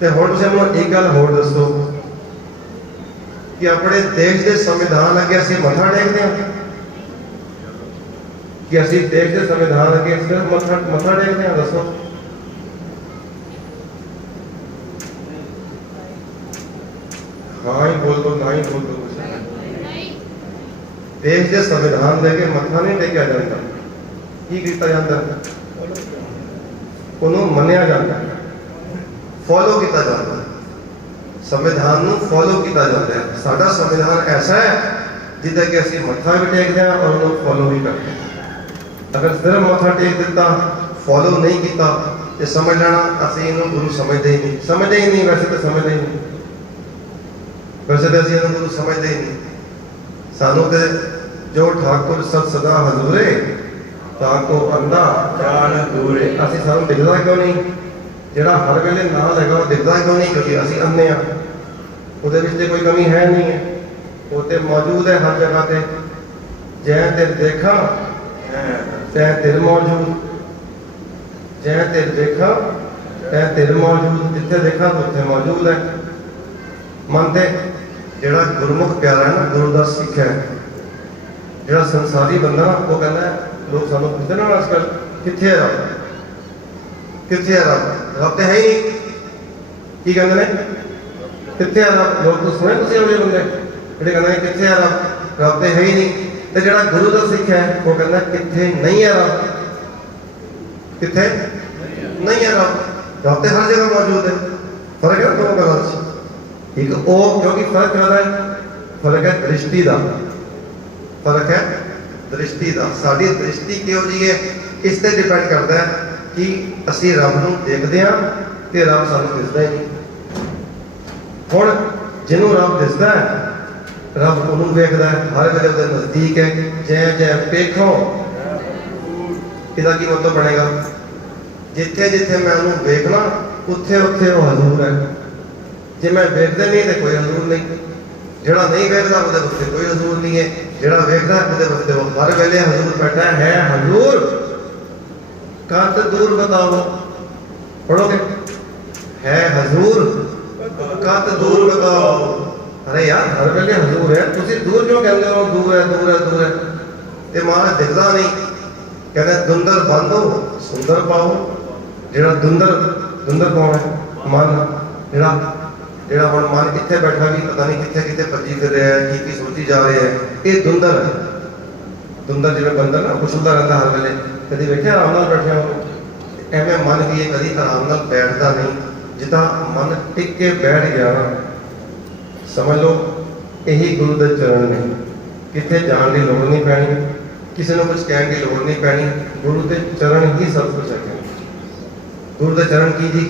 ते हुण तुसीं मैनूं एक गल होर दसो कि अपने देश के संविधान अगे असीं मत्था टेकदे हां? कि ਅਸੀਂ ਦੇਸ਼ ਦੇ ਸੰਵਿਧਾਨ ਅੱਗੇ ਸਿਰਫ ਮੱਥਾ ਟੇਕਦੇ ਹਾਂ? ਦੱਸੋ। हाँ ही बोल दो, ना ही बोल दो। देश के संविधान दे के मत्था नहीं टेकिया जाता, की किया जाता? उन्होंने मनिया जाता है, फॉलो किया जाता है, संविधान को फॉलो किया जाता है। साडा संविधान ऐसा है जिद्दां कि असीं मत्था भी टेकते हैं और उन्होंने फॉलो भी करते हैं। अगर सिर्फ मत्था टेक दिता, फॉलो नहीं किया तो समझ लेना असीं इन्हूं गुरु समझते ही नहीं। वैसे तो समझते ही नहीं, वैसे तो असीं इन्हूं गुरु समझते ही नहीं। सानू ते जो ठाकुर सत सदा हजूरे ताको अंधा जान दूरे। असीं सानू दिखदा क्यों नहीं? जिहड़ा हर वेले नाल हैगा वो दिखदा क्यों नहीं? क्योंकि असीं अंधे आ। ਉਹਦੇ ਵਿੱਚ ਤੇ ਕੋਈ ਕਮੀ ਹੈ ਨਹੀਂ ਹੈ, ਉਹ ਤੇ ਮੌਜੂਦ ਹੈ ਹਰ ਜਗ੍ਹਾ ਤੇ। ਜੈ ਤਿਰ ਦੇਖਾ ਤੈ ਤਿਰ ਮੌਜੂਦ, ਜੈ ਤਿਰ ਦੇਖਾ ਤੈ ਤਿਰ ਮੌਜੂਦ। ਜਿੱਥੇ ਦੇਖਾ ਉੱਥੇ ਮੌਜੂਦ ਹੈ। ਮਨ ਤੇ ਜਿਹੜਾ ਗੁਰਮੁਖ ਪਿਆਰਾ ਹੈ ਨਾ, ਗੁਰੂ ਦਾ ਸਿੱਖ ਹੈ, ਜਿਹੜਾ ਸੰਸਾਰੀ ਬੰਦਾ ਨਾ, ਉਹ ਕਹਿੰਦਾ ਲੋਕ ਸਾਨੂੰ ਪੁੱਛਦੇ ਨਾ ਅੱਜ ਕੱਲ੍ਹ ਕਿੱਥੇ ਹੈ ਰੱਬ, ਕਿੱਥੇ ਹੈ ਰੱਬ? ਰੱਬ ਤੇ ਹੈ ਹੀ ਨਹੀਂ। ਕੀ ਕਹਿੰਦੇ ਨੇ? ਕਿੱਥੇ ਆ ਰੱਬ? ਲੋਕ ਤਾਂ ਸੁਣੇ ਤੁਸੀਂ ਉਹਦੇ ਬੰਦੇ ਜਿਹੜੇ ਕਹਿੰਦੇ ਨੇ ਕਿੱਥੇ ਆ ਰੱਬ, ਰੱਬ ਤੇ ਹੈ ਹੀ ਨਹੀਂ। ਤੇ ਜਿਹੜਾ ਗੁਰੂ ਦਾ ਸਿੱਖ ਹੈ ਉਹ ਕਹਿੰਦਾ ਕਿੱਥੇ ਨਹੀਂ ਹੈ ਰੱਬ, ਕਿੱਥੇ ਨਹੀਂ ਹੈ ਰੱਬ। ਰੱਬ ਤੇ ਹਰ ਜਗ੍ਹਾ ਮੌਜੂਦ ਹੈ। ਫਰਕ ਹੈ ਦੋ ਗੱਲਾਂ 'ਚ। ਇੱਕ ਉਹ ਕਿਉਂਕਿ ਫਰਕ ਕਰਦਾ ਹੈ, ਫਰਕ ਹੈ ਦ੍ਰਿਸ਼ਟੀ ਦਾ, ਫਰਕ ਹੈ ਦ੍ਰਿਸ਼ਟੀ ਦਾ। ਸਾਡੀ ਦ੍ਰਿਸ਼ਟੀ ਕਿਹੋ ਜਿਹੀ ਹੈ ਇਸ ਤੇ ਡਿਪੈਂਡ ਕਰਦਾ ਹੈ ਕਿ ਅਸੀਂ ਰੱਬ ਨੂੰ ਦੇਖਦੇ ਹਾਂ ਤੇ ਰੱਬ ਸਾਨੂੰ ਦਿਸਦਾ ਹੀ ਨਹੀਂ। ਹੁਣ ਜਿਹਨੂੰ ਰੱਬ ਦਿਸਦਾ ਹੈ, ਰੱਬ ਉਹਨੂੰ ਵੇਖਦਾ ਹੈ, ਹਰ ਵੇਲੇ ਉਹਦੇ ਨਜ਼ਦੀਕ ਹੈ। ਜੈ ਜੈ ਪੇਖੋ, ਇਹਦਾ ਕੀ ਮਤਲਬ ਬਣੇਗਾ? ਜਿੱਥੇ ਜਿੱਥੇ ਮੈਂ ਉਹਨੂੰ ਵੇਖਣਾ ਉੱਥੇ ਉੱਥੇ ਉਹ ਹਜ਼ੂਰ ਹੈ। ਜੇ ਮੈਂ ਵੇਖਦਾ ਨਹੀਂ ਤੇ ਕੋਈ ਹਜ਼ੂਰ ਨਹੀਂ। ਜਿਹੜਾ ਨਹੀਂ ਵੇਖਦਾ ਉਹਦੇ ਵਾਸਤੇ ਕੋਈ ਹਜ਼ੂਰ ਨਹੀਂ ਹੈ। ਜਿਹੜਾ ਵੇਖਦਾ ਉਹਦੇ ਵਾਸਤੇ ਉਹ ਹਰ ਵੇਲੇ ਹਜ਼ੂਰ ਬੈਠਾ ਹੈ। ਹਜ਼ੂਰ ਕਦ ਦੂਰ ਬਤਾਓ, ਪੜੋਗੇ? ਹੈ ਹਜ਼ੂਰ कत दूर बताओ। अरे यार हर वेले हजूर है, तुसी दूर क्यों कहते हो? दूर है दूर है दूर है। ते महाराज दिखदा नहीं, कहते दुंदर बांधो सुंदर पाओ। जेड़ा दुंदर, दुंदर कौन है? मन। जेड़ा जेड़ा हुण मन इत्थे बैठा भी पता नहीं कित्थे कित्थे भजी फिर रहा है, की सोची जा रहा है, ये दुंदर है। दुंदर जिवें बंदर ना उछलदा रहंदा हर वेले, कदी वेखिया आराम नाल बैठिया हो? एवें मन भी कदी आराम नाल बैठदा नहीं। जिदा मन टिक के बैठ गया ना, समझ लो यही गुरु के चरण ने। किथे जाने की लोड़ नहीं पैनी, किसी को कुछ कहने की लोड़ नहीं पैनी। गुरु के चरण ही सब कुछ है। गुरु के चरण की जी,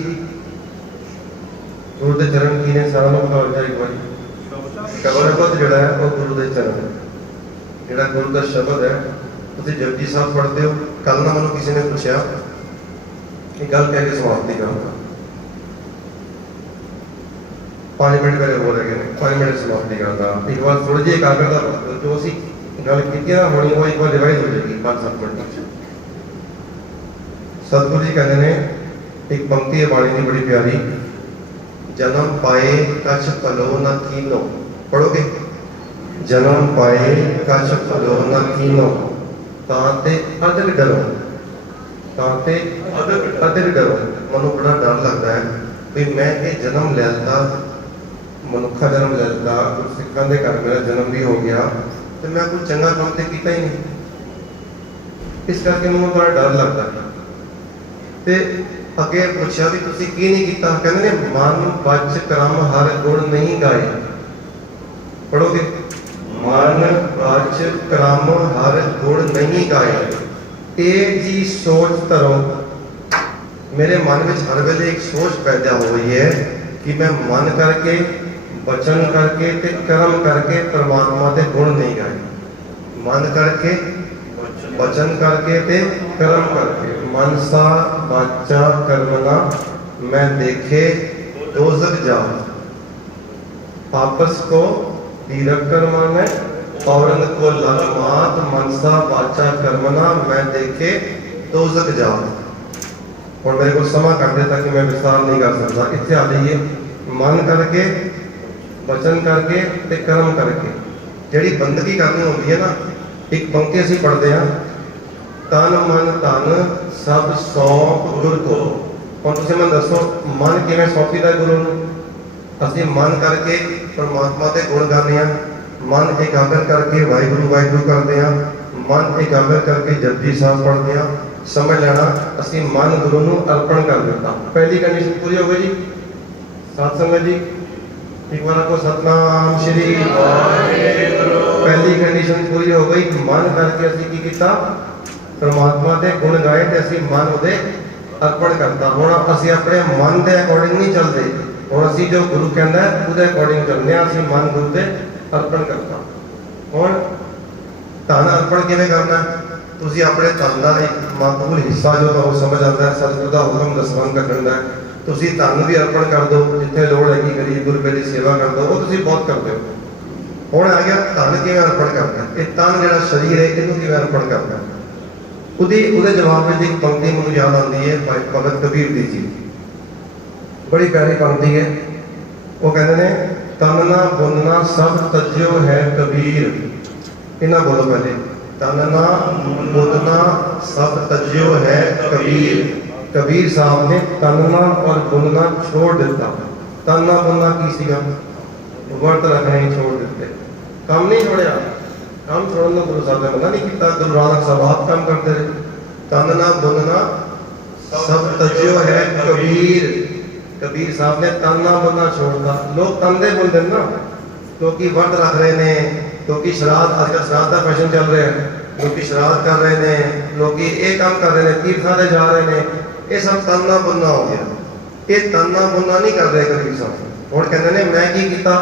गुरु के चरण की ने सारा लोग बताओ एक बार। कबरपत जोड़ा है वो गुरु के चरण है। जोड़ा गुरु का शब्द है, तुम जपजी साहब पढ़ते हो। कल ना मैं किसी ने पूछा, एक गल कह के समाप्ति करूँगा। 5 मिनट पहले हो रहे हैं, 5 मिनट समाप्ति करता। एक बार थोड़ी जी एकाग्रता जो असी गल की होनी वो एक बार रिवाइज हो जाएगी 5-7 मिनट। सतगुरु जी कहते हैं एक पंक्ति है बाणी की बड़ी प्यारी, जन्म पाए कछ फलो न कीनो। पढ़ोगे? जन्म पाए कछ फलो न कीनो, ताते अदक डरो, ताते अदक डरो। मनु बड़ा डर लगता है भी मैं ये जन्म ले लिया, मनुखा जन्म ले लिया, कुछ सिखा के घर मेरा जन्म भी हो गया, तो मैं कुछ चंगा काम तो किया ही नहीं। इस करके मैं बड़ा डर लगता है। ते अगे पूछा भी तुसी की नहीं किया? कहते ने मन बच क्रम हर गुण नहीं गाए। पढ़ोगे? मन बच क्रम हर गुण नहीं गाए, एक जी सोच धरो। मेरे मन में हर वेले एक सोच पैदा हो गई है कि मैं मन करके, वचन करके ते कर्म करके परमात्मा के गुण नहीं गाए। मन करके, वचन करके ते कर्म करके। मनसा वाचा कर्मणा मैं देखे दोजख जाओ, आपस को तीरक कर्माने औरंग को ललमात। मनसा वाचा कर्मणा मैं देखे दोजख जाओ। और मेरे को समा कर देता कि मैं विस्तार नहीं कर सकता। इतने आ जाइए, मन करके, वचन करके ते कर्म करके। जिहड़ी बंदगी करनी होती है ना, एक पंक्ति असीं पढ़ते हैं, ਤਨ ਮਨ ਧਨ ਸਭ ਸੌਂਪ ਗੁਰ ਕੋ। ਹੁਣ ਤੁਸੀਂ ਮੈਨੂੰ ਦੱਸੋ ਮਨ ਕਿਵੇਂ ਸੌਂਪੀਦਾ ਗੁਰੂ ਨੂੰ? ਅਸੀਂ ਮਨ ਕਰਕੇ ਪਰਮਾਤਮਾ ਦੇ ਗੁਣ ਗਾਉਂਦੇ ਹਾਂ, ਮਨ ਇਕਾਗਰ ਕਰਕੇ ਵਾਹਿਗੁਰੂ ਵਾਹਿਗੁਰੂ ਕਰਦੇ ਹਾਂ, ਮਨ ਇਕਾਗਰ ਕਰਕੇ ਜਪਜੀ ਸਾਹਿਬ ਪੜ੍ਹਦੇ ਹਾਂ। ਸਮਝ ਲੈਣਾ ਅਸੀਂ ਮਨ ਗੁਰੂ ਨੂੰ ਅਰਪਣ ਕਰ ਦਿੱਤਾ। ਪਹਿਲੀ ਕੰਡੀਸ਼ਨ ਪੂਰੀ ਹੋ ਗਈ ਜੀ। ਸਾਧ ਸੰਗਤ ਜੀ ਇੱਕ ਵਾਰ ਆਖੋ ਸਤਨਾਮ ਸ਼੍ਰੀ ਵਾਹਿਗੁਰੂ। ਪਹਿਲੀ ਕੰਡੀਸ਼ਨ ਪੂਰੀ ਹੋ ਗਈ। ਮਨ ਕਰਕੇ ਅਸੀਂ ਕੀ ਕੀਤਾ? ਪਰਮਾਤਮਾ ਦੇ ਗੁਣ ਗਾਏ ਤੇ ਅਸੀਂ ਮਨ ਉਹਦੇ ਅਰਪਣ ਕਰਤਾ। ਹੁਣ ਅਸੀਂ ਆਪਣੇ ਮਨ ਦੇ ਅਕੋਰਡਿੰਗ ਨਹੀਂ ਚੱਲਦੇ, ਹੁਣ ਅਸੀਂ ਜੋ ਗੁਰੂ ਕਹਿੰਦਾ ਉਹਦੇ ਅਕੋਰਡਿੰਗ ਚੱਲਦੇ ਹਾਂ। ਅਸੀਂ ਮਨ ਗੁਰੂ ਦੇ ਅਰਪਣ ਕਰਤਾ। ਹੁਣ ਧਨ ਅਰਪਣ ਕਿਵੇਂ ਕਰਨਾ? ਤੁਸੀਂ ਆਪਣੇ ਧਨ ਦਾ ਇੱਕ ਮਹੱਤਵਪੂਰਨ ਹਿੱਸਾ ਜੋ ਤੁਹਾਨੂੰ ਸਮਝ ਆਉਂਦਾ ਹੈ, ਸਤਿਗੁਰੂ ਦਾ ਹੁਕਮ ਦਸਵੰਧ ਕੱਢਣ ਦਾ, ਤੁਸੀਂ ਧਨ ਵੀ ਅਰਪਣ ਕਰ ਦਿਓ। ਜਿੱਥੇ ਲੋੜ ਹੈਗੀ ਗਰੀਬ ਗੁਰਬੇ ਦੀ ਸੇਵਾ ਕਰ ਦਿਓ, ਉਹ ਤੁਸੀਂ ਬਹੁਤ ਕਰਦੇ ਹੋ। ਹੁਣ ਆ ਗਿਆ ਧਨ ਕਿਵੇਂ ਅਰਪਣ ਕਰਨਾ। ਇਹ ਤਨ ਜਿਹੜਾ ਸਰੀਰ ਹੈ ਇਹਨੂੰ ਕਿਵੇਂ ਅਰਪਣ ਕਰਨਾ? ਉਹਦੇ ਜਵਾਬ ਵਿੱਚ ਇੱਕ ਪੰਕਤੀ ਮੈਨੂੰ ਯਾਦ ਆਉਂਦੀ ਹੈ ਭਗਤ ਕਬੀਰ ਦੀ ਜੀ, ਬੜੀ ਪਿਆਰੀ ਪੰਕਤੀ ਹੈ। ਉਹ ਕਹਿੰਦੇ ਨੇ ਤਨ ਨਾ ਬੁੰਨਣਾ ਸਭ ਤਜਿਓ ਹੈ ਕਬੀਰ। ਇਹਨਾਂ ਬੋਲੋ ਪਹਿਲੇ, ਤਨ ਨਾ ਬੁੰਨਣਾ ਸਭ ਤਜਿਓ ਹੈ ਕਬੀਰ। ਕਬੀਰ ਸਾਹਿਬ ਨੇ ਤਨਨਾ ਔਰ ਬੁਨਣਾ ਛੋੜ ਦਿੱਤਾ। ਤਨਨਾ ਬੁਨਣਾ ਕੀ ਸੀਗਾ? ਵਰਤ ਰੱਖਣੇ ਛੋੜ ਦਿੱਤੇ, ਕੰਮ ਨਹੀਂ ਛੋੜਿਆ। ਕੰਮ ਛੋੜਨ ਨੂੰ ਗੁਰੂ ਸਾਹਿਬ ਨੇ ਮਨਾ ਨਹੀਂ ਕੀਤਾ। ਗੁਰੂ ਨਾਨਕ ਸਾਹਿਬ ਆਪ ਕੰਮ ਕਰਦੇ ਰਹੇ। ਤਨਨਾ ਬੁਨਣਾ ਸਭ ਤਜਿਓ ਹੈ ਕਬੀਰ। ਕਬੀਰ ਸਾਹਿਬ ਨੇ ਤਨਨਾ ਬੁਨਣਾ ਛੋੜਦਾ। ਲੋਕ ਤਨਦੇ ਬੁਨਦੇ ਨਾ, ਲੋਕੀ ਵਰਤ ਰੱਖ ਰਹੇ ਨੇ, ਲੋਕੀ ਸ਼ਰਾਧ, ਅੱਜ ਕੱਲ੍ਹ ਸ਼ਰਾਧ ਦਾ ਫੈਸ਼ਨ ਚੱਲ ਰਿਹਾ ਹੈ, ਲੋਕੀ ਸ਼ਰਾਧ ਕਰ ਰਹੇ ਨੇ, ਲੋਕੀ ਇਹ ਕੰਮ ਕਰ ਰਹੇ ਨੇ, ਤੀਰਥਾਂ ਤੇ ਜਾ ਰਹੇ ਨੇ। ਇਹ ਸਭ ਤਨਨਾ ਬੁਨਣਾ ਹੋ ਗਿਆ। ਇਹ ਤਨਨਾ ਬੁਨਣਾ ਨਹੀਂ ਕਰ ਰਹੇ ਕਬੀਰ ਸਾਹਿਬ। ਹੁਣ ਕਹਿੰਦੇ ਨੇ ਮੈਂ ਕੀ ਕੀਤਾ?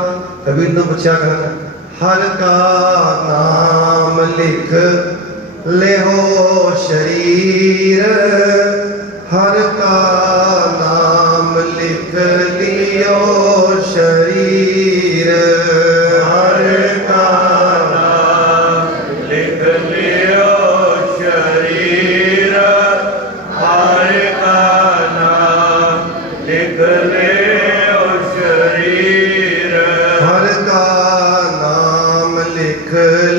ਕਬੀਰ ਨੂੰ ਪੁੱਛਿਆ ਕਰਨ, ਹਰ ਕਾ ਨਾਮ ਲਿਖ ਲਿਓ ਸ਼ਰੀਰ, ਹਰ ਕਾ ਨਾਮ ਲਿਖ ਲਿਓ ਸ਼ਰੀਰ, ਹਰ ਕਾ ਨਾਮ ਲਿਖ ਲਿਓ ਸ਼ਰੀਰ, ਹਰ ਕਾ ਨਾਮ ਲਿਖ ਲਿਓ ਸ਼ਰੀਰ, ਹਰ ਕਾ ਨਾਮ ਲਿਖ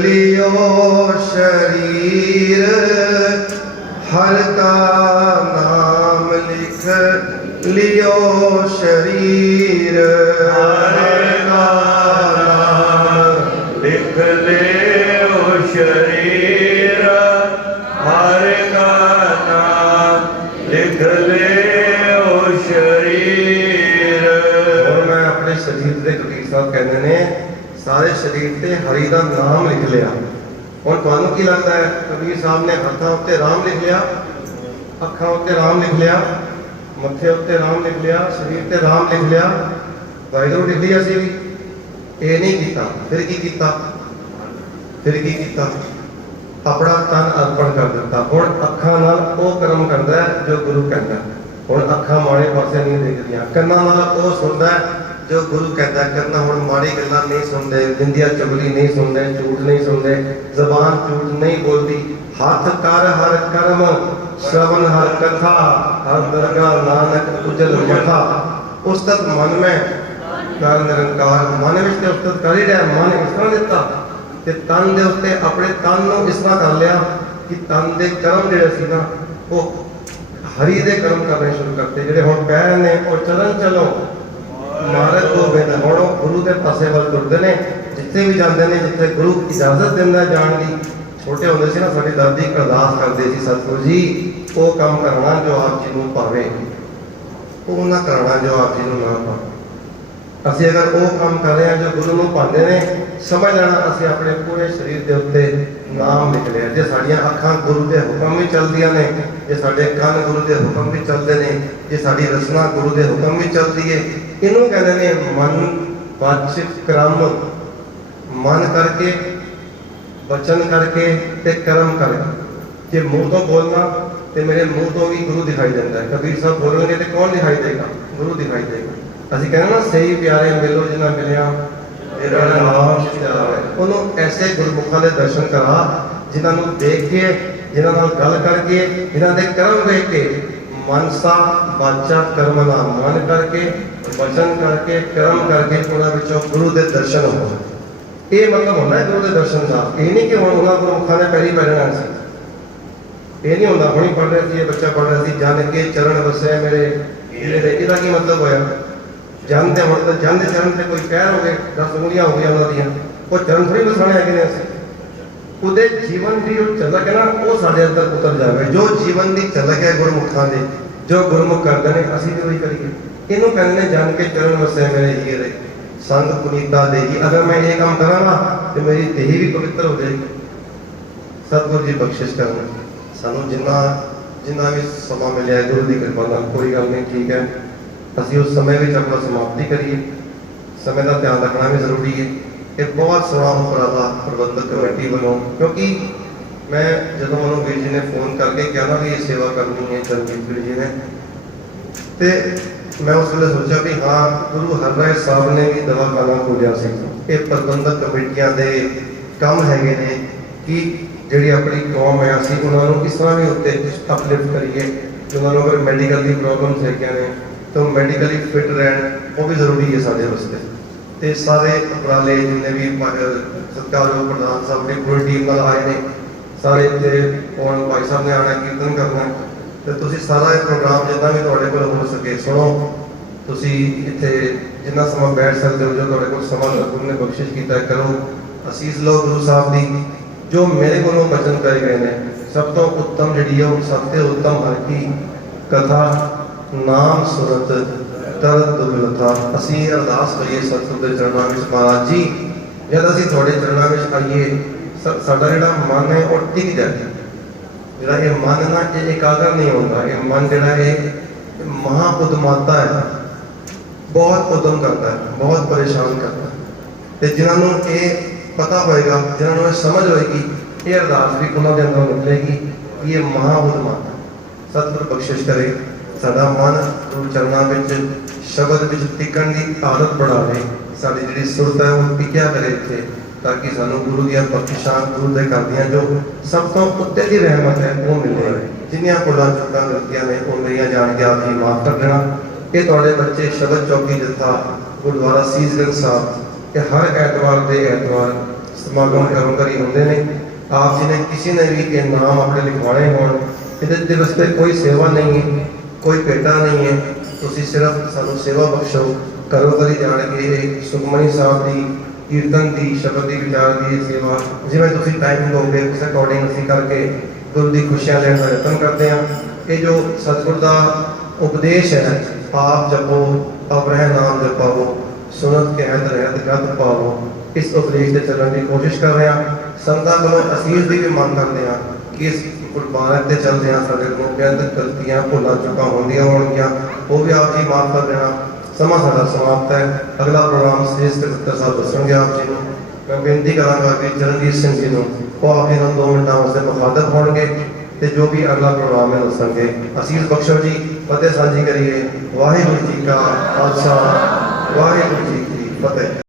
ਲਿਓ ਸ਼ਰੀਰ, ਹਰ ਕਾ ਨਾਮ ਲਿਖ ਲਿਓ ਸ਼ਰੀਰ, ਹਰ ਕਾ ਨਾਮ ਲਿਖ ਲਿਓ ਸ਼ਰੀਰ, ਹਰ ਕਾ ਨਾਮ ਲਿਖ ਲਿਓ ਸ਼ਰੀਰ। ਹੁਣ ਮੈਂ ਆਪਣੇ ਸਰੀਰ ਦੇ ਕਬੀਰ ਸਾਹਿਬ ਕਹਿੰਦੇ ਨੇ ਸਾਰੇ ਸਰੀਰ ਤੇ ਹਰੀ ਦਾ ਨਾਮ ਲਿਖ ਲਿਆ। ਹੁਣ ਤੁਹਾਨੂੰ ਕੀ ਲੱਗਦਾ ਹੈ? ਕਬੀਰ ਸਾਹਿਬ ਨੇ ਹੱਥਾਂ ਉੱਤੇ ਰਾਮ ਲਿਖ ਲਿਆ, ਅੱਖਾਂ ਉੱਤੇ ਰਾਮ ਲਿਖ ਲਿਆ, ਮੱਥੇ ਉੱਤੇ ਰਾਮ ਲਿਖ ਲਿਆ, ਸਰੀਰ ਤੇ ਰਾਮ ਲਿਖ ਲਿਆ, ਵਾਹਿਗੁਰੂ ਲਿਖ ਲਿਆ ਸੀ ਵੀ? ਇਹ ਨਹੀਂ ਕੀਤਾ। ਫਿਰ ਕੀ ਕੀਤਾ? ਫਿਰ ਕੀ ਕੀਤਾ? ਆਪਣਾ ਤਨ ਅਰਪਣ ਕਰ ਦਿੱਤਾ। ਹੁਣ ਅੱਖਾਂ ਨਾਲ ਉਹ ਕਰਮ ਕਰਦਾ ਹੈ ਜੋ ਗੁਰੂ ਕਹਿੰਦਾ। ਹੁਣ ਅੱਖਾਂ ਮਾੜੇ ਪਾਸੇ ਨਹੀਂ ਦੇਖਦੀਆਂ, ਕੰਨਾਂ ਨਾਲ ਉਹ ਸੁਣਦਾ ਹੈ ਜੋ ਗੁਰੂ ਕਹਿੰਦਾ ਕਰਨਾ। ਹੁਣ ਮਾੜੀ ਗੱਲਾਂ ਨਹੀਂ ਸੁਣਦੇ, ਨਿੰਦਿਆ ਚੁਗਲੀ ਨਹੀਂ ਸੁਣਦੇ, ਝੂਠ ਨਹੀਂ ਸੁਣਦੇ, ਜ਼ਬਾਨ ਝੂਠ ਨਹੀਂ ਬੋਲਦੀ। ਹੱਥ ਕਰ ਹਰ ਕਰਮ, श्रवण हर कथा, हर दरगाह नानक उजल मथा। उस्तत मन में कर निरंकार, मन में ते उस्तत कर ही रहा। मन इस तरह दिता ते तन दे उत्ते अपने तन नूं इस तरह कर लिया कि तन दे कर्म जिहड़े सी ना वो हरि दे कर्म करने शुरू करते। जिहड़े हुण पैर ने वो चलन चलो मार्ग गोबिंद, हुण वो गुरु दे पासे वल तुरदे ने। जिथे भी जाते हैं, जिथे गुरु इजाजत दिंदा जाण दी। छोटे होंदे सी ना साडी दादी अरदास करदे सी, सतगुरु जी वो काम करना जो आप जी नूं भावे, वो ना करना जो आप जी नूं ना भावे। ਅਸੀਂ अगर वो काम कर रहे हैं जो गुरु ਨੂੰ ਭਾਉਂਦੇ ਨੇ, समझ लेना ਅਸੀਂ ਆਪਣੇ पूरे शरीर ਦੇ ਉੱਤੇ नाम लिख लिया। जे साडियां अखां गुरु ਦੇ हुक्म भी चलदियां ने, जे साडे ਕੰਨ गुरु ਦੇ हुक्म भी चलदे ने, जे साडी रसना गुरु ਦੇ हुक्म भी चलदी है। ਇਹਨੂੰ ਕਹਿੰਦੇ ਨੇ ਮਨ ਵਚ ਕਰਮ। मन करके, वचन करके ते कर्म करके। जे मुंह तो बोलना तो मेरे मुंह तो भी गुरु दिखाई देता है। कबीर साहब बोलेंगे तो कौन दिखाई देगा? गुरु दिखाई देगा। ਅਸੀਂ ਕਹਿੰਦੇ ਨਾ ਸਹੀ ਪਿਆਰੇ ਮਿਲੋ ਜਿਨ੍ਹਾਂ ਮਿਲਿਆ ਮੇਰਾ ਨਾਮ ਚਿਤਾਵੇ। ਉਹਨੂੰ ਐਸੇ ਗੁਰਮੁਖਾਂ ਦੇ ਦਰਸ਼ਨ ਕਰਾ ਜਿਨ੍ਹਾਂ ਨੂੰ ਦੇਖ ਕੇ, ਜਿਨ੍ਹਾਂ ਨਾਲ ਗੱਲ ਕਰਕੇ, ਜਿਨ੍ਹਾਂ ਦੇ ਕਰਮ ਵੇਖ ਕੇ, ਮਨਸਾ ਵਾਚਾ ਕਰਮ ਨਾਲ ਮਨ ਕਰਕੇ, ਵਚਨ ਕਰਕੇ, ਕਰਮ ਕਰਕੇ ਉਹਨਾਂ ਵਿੱਚੋਂ ਗੁਰੂ ਦੇ ਦਰਸ਼ਨ ਹੋ। ਇਹ ਮਤਲਬ ਹੁੰਦਾ ਹੈ ਗੁਰੂ ਦੇ ਦਰਸ਼ਨ ਦਾ। ਇਹ ਨਹੀਂ ਕਿ ਹੁਣ ਉਹਨਾਂ ਗੁਰਮੁਖਾਂ ਦੇ ਪੈਰੀ ਪੈ ਜਾਣਾ ਸੀ। ਇਹ ਨਹੀਂ ਹੁੰਦਾ ਹੁਣੀ ਪੜ੍ਹ ਰਿਹਾ ਸੀ ਇਹ ਬੱਚਾ ਪੜ੍ਹ ਰਿਹਾ ਸੀ ਜਨ ਕੇ ਚਰਨ ਵਸੈ ਮੇਰੇ ਹੀਰੇ, ਇਹਦਾ ਕੀ ਮਤਲਬ ਹੋਇਆ? ਜਨ ਦੇ ਹੁਣ ਤਾਂ ਜਨ ਦੇ ਚਰਨ ਤੇ ਕੋਈ ਪੈਰ ਹੋ ਗਏ 10 ਉਂਗਲੀਆਂ ਹੋ ਗਈਆਂ ਉਹਨਾਂ ਦੀਆਂ, ਉਹ ਚਰਨ ਥੋੜੀ ਵਸਾਣੇ ਹੈਗੇ ਨੇ ਅਸੀਂ। ਉਹਦੇ ਜੀਵਨ ਦੀ ਉਹ ਝਲਕ ਹੈ ਨਾ ਉਹ ਸਾਡੇ ਅੰਦਰ ਉਤਰ ਜਾਵੇ, ਜੋ ਜੀਵਨ ਦੀ ਝਲਕ ਹੈ ਗੁਰਮੁਖਾਂ ਦੀ, ਜੋ ਗੁਰਮੁਖ ਕਰਦੇ ਨੇ ਅਸੀਂ ਵੀ ਉਹੀ ਕਰੀਏ। ਇਹਨੂੰ ਕਹਿੰਦੇ ਨੇ ਜਨ ਕੇ ਚਰਨ ਵਸੈ ਮੇਰੇ ਹੀਰੇ ਸੰਗ ਪੁਨੀਤਾ ਦੇਹੀ। ਅਗਰ ਮੈਂ ਇਹ ਕੰਮ ਕਰਾਂਗਾ ਤੇ ਮੇਰੀ ਦੇਹੀ ਵੀ ਪਵਿੱਤਰ ਹੋ ਜਾਏਗੀ। ਸਤਿਗੁਰੂ ਜੀ ਬਖਸ਼ਿਸ਼ ਕਰਨ ਸਾਨੂੰ ਜਿੰਨਾ ਵੀ ਸਮਾਂ ਮਿਲਿਆ ਗੁਰੂ ਦੀ ਕਿਰਪਾ ਨਾਲ, ਕੋਈ ਗੱਲ ਨਹੀਂ ਠੀਕ ਹੈ, ਅਸੀਂ ਉਸ ਸਮੇਂ ਵਿੱਚ ਆਪਣਾ ਸਮਾਪਤੀ ਕਰੀਏ। ਸਮੇਂ ਦਾ ਧਿਆਨ ਰੱਖਣਾ ਵੀ ਜ਼ਰੂਰੀ ਹੈ। ਇਹ ਬਹੁਤ ਸੋਹਣਾ ਉਪਰਾਲਾ ਪ੍ਰਬੰਧਕ ਕਮੇਟੀ ਵੱਲੋਂ, ਕਿਉਂਕਿ ਮੈਂ ਜਦੋਂ ਮੈਨੂੰ ਵੀਰ ਜੀ ਨੇ ਫੋਨ ਕਰਕੇ ਕਿਹਾ ਨਾ ਵੀ ਇਹ ਸੇਵਾ ਕਰਨੀ ਹੈ ਚਰਨਜੀਤ ਵੀਰ ਜੀ ਨੇ, ਤੇ ਮੈਂ ਉਸ ਵੇਲੇ ਸੋਚਿਆ ਵੀ ਹਾਂ ਗੁਰੂ ਹਰਿਰਾਏ ਸਾਹਿਬ ਨੇ ਵੀ ਦਵਾਖਾਨਾ ਖੋਲ੍ਹਿਆ ਸੀ। ਇਹ ਪ੍ਰਬੰਧਕ ਕਮੇਟੀਆਂ ਦੇ ਕੰਮ ਹੈਗੇ ਨੇ ਕਿ ਜਿਹੜੀ ਆਪਣੀ ਕੌਮ ਹੈ ਅਸੀਂ ਉਹਨਾਂ ਨੂੰ ਕਿਸ ਤਰ੍ਹਾਂ ਵੀ ਉੱਤੇ ਅਪਲਿਫਟ ਕਰੀਏ। ਕਿ ਉਹਨਾਂ ਨੂੰ ਅਗਰ ਮੈਡੀਕਲ ਦੀ ਪ੍ਰੋਬਲਮਸ ਹੈਗੀਆਂ ਨੇ ਤਾਂ ਮੈਡੀਕਲੀ ਫਿਟ ਰਹਿਣ, ਉਹ ਵੀ ਜ਼ਰੂਰੀ ਹੈ ਸਾਡੇ ਵਾਸਤੇ। ਤੇ ਸਾਰੇ ਉਪਰਾਲੇ ਜਿੰਨੇ ਵੀ ਸਤਿਕਾਰਯੋਗ ਪ੍ਰਧਾਨ ਸਾਹਿਬ ਦੀ ਪੂਰੀ ਟੀਮ ਨਾਲ ਆਏ ਨੇ, ਸਾਰੇ ਇੱਥੇ ਹੁਣ ਭਾਈ ਸਾਹਿਬ ਨੇ ਆਉਣਾ ਕੀਰਤਨ ਕਰਨਾ, ਤੇ ਤੁਸੀਂ ਸਾਰਾ ਇਹ ਪ੍ਰੋਗਰਾਮ ਜਿੰਨਾ ਵੀ ਤੁਹਾਡੇ ਕੋਲ ਹੋ ਸਕੇ ਸੁਣੋ। ਤੁਸੀਂ ਇੱਥੇ ਜਿੰਨਾ ਸਮਾਂ ਬੈਠ ਸਕਦੇ ਹੋ, ਜੋ ਤੁਹਾਡੇ ਕੋਲ ਸਮਾਂ ਗੁਰੂ ਨੇ ਬਖਸ਼ਿਸ਼ ਕੀਤਾ ਕਰੋ, ਅਸੀਸ ਲਓ ਗੁਰੂ ਸਾਹਿਬ ਦੀ। ਜੋ ਮੇਰੇ ਕੋਲੋਂ ਬਚਨ ਕਰੇ ਗਏ ਨੇ ਸਭ ਤੋਂ ਉੱਤਮ ਜਿਹੜੀ ਹੈ ਉਹ ਸਭ ਤੋਂ ਉੱਤਮ ਹਰ ਕੀ ਕਥਾ ਨਾਮ ਸੁਰਤ ਤਰਤ ਦੁਰਲਤਾ। ਅਸੀਂ ਅਰਦਾਸ ਕਰੀਏ ਸਤਿਗੁਰ ਦੇ ਚਰਨਾਂ ਵਿੱਚ, ਮਹਾਰਾਜ ਜੀ ਜਦ ਅਸੀਂ ਤੁਹਾਡੇ ਚਰਨਾਂ ਵਿੱਚ ਆਈਏ ਸਾਡਾ ਜਿਹੜਾ ਮਨ ਹੈ ਉਹ ਟਿਕ ਜਾਏ। ਜਿਹੜਾ ਇਹ ਮਨ ਨਾ ਇਹ ਇਕਾਗਰ ਨਹੀਂ ਹੁੰਦਾ, ਇਹ ਮਨ ਜਿਹੜਾ ਇਹ ਮਹਾ ਉਦਮਾਤਾ ਹੈ, ਬਹੁਤ ਉਦਮ ਕਰਦਾ ਹੈ, ਬਹੁਤ ਪਰੇਸ਼ਾਨ ਕਰਦਾ ਹੈ। ਤੇ ਜਿਨ੍ਹਾਂ ਨੂੰ ਇਹ ਪਤਾ ਹੋਏਗਾ, ਜਿਨ੍ਹਾਂ ਨੂੰ ਇਹ ਸਮਝ ਹੋਏਗੀ, ਇਹ ਅਰਦਾਸ ਵੀ ਉਹਨਾਂ ਦੇ ਅੰਦਰ ਨਿਕਲੇਗੀ ਕਿ ਇਹ ਮਹਾ ਉਦਮਾਤਾ। ਸਤਿਗੁਰ ਬਖਸ਼ਿਸ਼ ਕਰੇ ਸਾਡਾ ਮਨ ਗੁਰੂ ਚਰਨਾਂ ਵਿੱਚ ਸ਼ਬਦ ਵਿੱਚ ਟਿਕਣ ਦੀ ਆਦਤ ਬਣਾਵੇ। ਸਾਡੀ ਜਿਹੜੀ ਸੁਰਤ ਹੈ ਉਹ ਟਿਕਿਆ ਕਰੇ ਇੱਥੇ, ਤਾਂ ਕਿ ਸਾਨੂੰ ਗੁਰੂ ਦੀਆਂ ਬਖਸ਼ਿਸ਼ਾਂ, ਗੁਰੂ ਦੇ ਘਰ ਦੀਆਂ ਜੋ ਸਭ ਤੋਂ ਉੱਤੇ ਦੀ ਰਹਿਮਤ ਹੈ ਉਹ ਮਿਲੇ। ਜਿੰਨੀਆਂ ਭੁੱਲਾਂ ਚੁੱਕਾਂ ਗਲਤੀਆਂ ਨੇ ਉਹ ਮੇਰੀਆਂ ਜਾਣ ਕੇ ਆਪ ਜੀ ਮਾਫ ਕਰ ਦੇਣਾ। ਇਹ ਤੁਹਾਡੇ ਬੱਚੇ ਸ਼ਬਦ ਚੌਕੀ ਜੱਥਾ ਗੁਰਦੁਆਰਾ ਸੀਸਗੰਜ ਸਾਹਿਬ ਇਹ ਹਰ ਐਤਵਾਰ ਦੇ ਐਤਵਾਰ ਸਮਾਗਮ ਘਰੋਂ ਘਰੀ ਹੁੰਦੇ ਨੇ। ਆਪ ਜੀ ਨੇ ਕਿਸੇ ਨੇ ਵੀ ਇਹ ਨਾਮ ਆਪਣੇ ਲਿਖਵਾਣੇ ਹੋਣ, ਇਹਦੇ ਵਾਸਤੇ ਕੋਈ ਸੇਵਾ ਨਹੀਂ ਹੈ, ਕੋਈ ਭੇਟਾ ਨਹੀਂ ਹੈ, ਤੁਸੀਂ ਸਿਰਫ ਸਾਨੂੰ ਸੇਵਾ ਬਖਸ਼ੋ। ਘਰੋਂ ਘਰੀ ਜਾਣ ਕੇ ਸੁਖਮਨੀ ਸਾਹਿਬ ਦੀ ਕੀਰਤਨ ਦੀ ਸ਼ਬਦ ਦੀ ਵਿਚਾਰ ਦੀ ਸੇਵਾ ਜਿਵੇਂ ਤੁਸੀਂ ਟਾਈਮ ਦੋਗੇ ਉਸ ਅਕੋਰਡਿੰਗ ਅਸੀਂ ਕਰਕੇ ਗੁਰੂ ਦੀ ਖੁਸ਼ੀਆਂ ਲੈਣ ਦਾ ਯਤਨ ਕਰਦੇ ਹਾਂ। ਇਹ ਜੋ ਸਤਿਗੁਰ ਦਾ ਉਪਦੇਸ਼ ਹੈ, ਆਪ ਜਪੋ ਅਵਰਹਿ ਨਾਮ ਜਪਾਵੋ ਸੁਨਤ ਕਹਿਤ ਰਹਿਤ ਗਤ ਪਾਵੋ, ਇਸ ਉਪਦੇਸ਼ ਤੇ ਚੱਲਣ ਦੀ ਕੋਸ਼ਿਸ਼ ਕਰ ਰਹੇ ਹਾਂ। ਸੰਗਤਾਂ ਕੋਲੋਂ ਅਸੀਸ ਦੀ ਵੀ ਮੰਗ ਕਰਦੇ ਹਾਂ ਕਿ ਇਸ ਗੁਰਬਾਣੀ ਤੇ ਚੱਲਦੇ ਹਾਂ ਸਾਡੇ ਕੋਲੋਂ ਬੇਅੰਤ ਗਲਤੀਆਂ ਭੁੱਲਾਂ ਚੁੱਕਾਂ ਹੁੰਦੀਆਂ ਹੋਣਗੀਆਂ, ਉਹ ਵੀ ਆਪ ਜੀ ਮਾਫ ਕਰ ਦੇਣਾ। ਸਮਾਂ ਸਾਡਾ ਸਮਾਪਤ ਹੈ। ਅਗਲਾ ਪ੍ਰੋਗਰਾਮ ਸ੍ਰੀ ਸਤਿਗੁਰ ਸਾਹਿਬ ਦੱਸਣਗੇ ਆਪ ਜੀ ਨੂੰ। ਮੈਂ ਬੇਨਤੀ ਕਰਾਂਗਾ ਕਿ ਚਰਨਜੀਤ ਸਿੰਘ ਜੀ ਨੂੰ ਉਹ ਆਪ ਜੀ ਨੂੰ 2 ਮਿੰਟਾਂ ਵਾਸਤੇ ਮੁਖਾਤਬ ਹੋਣਗੇ ਤੇ ਜੋ ਵੀ ਅਗਲਾ ਪ੍ਰੋਗਰਾਮ ਹੈ ਦੱਸਣਗੇ। ਅਸੀਸ ਬਖਸ਼ੋ ਜੀ, ਫਤਿਹ ਸਾਂਝੀ ਕਰੀਏ। ਵਾਹਿਗੁਰੂ ਜੀ ਕਾ ਖਾਲਸਾ, ਵਾਹਿਗੁਰੂ ਜੀ ਕੀ ਫਤਿਹ।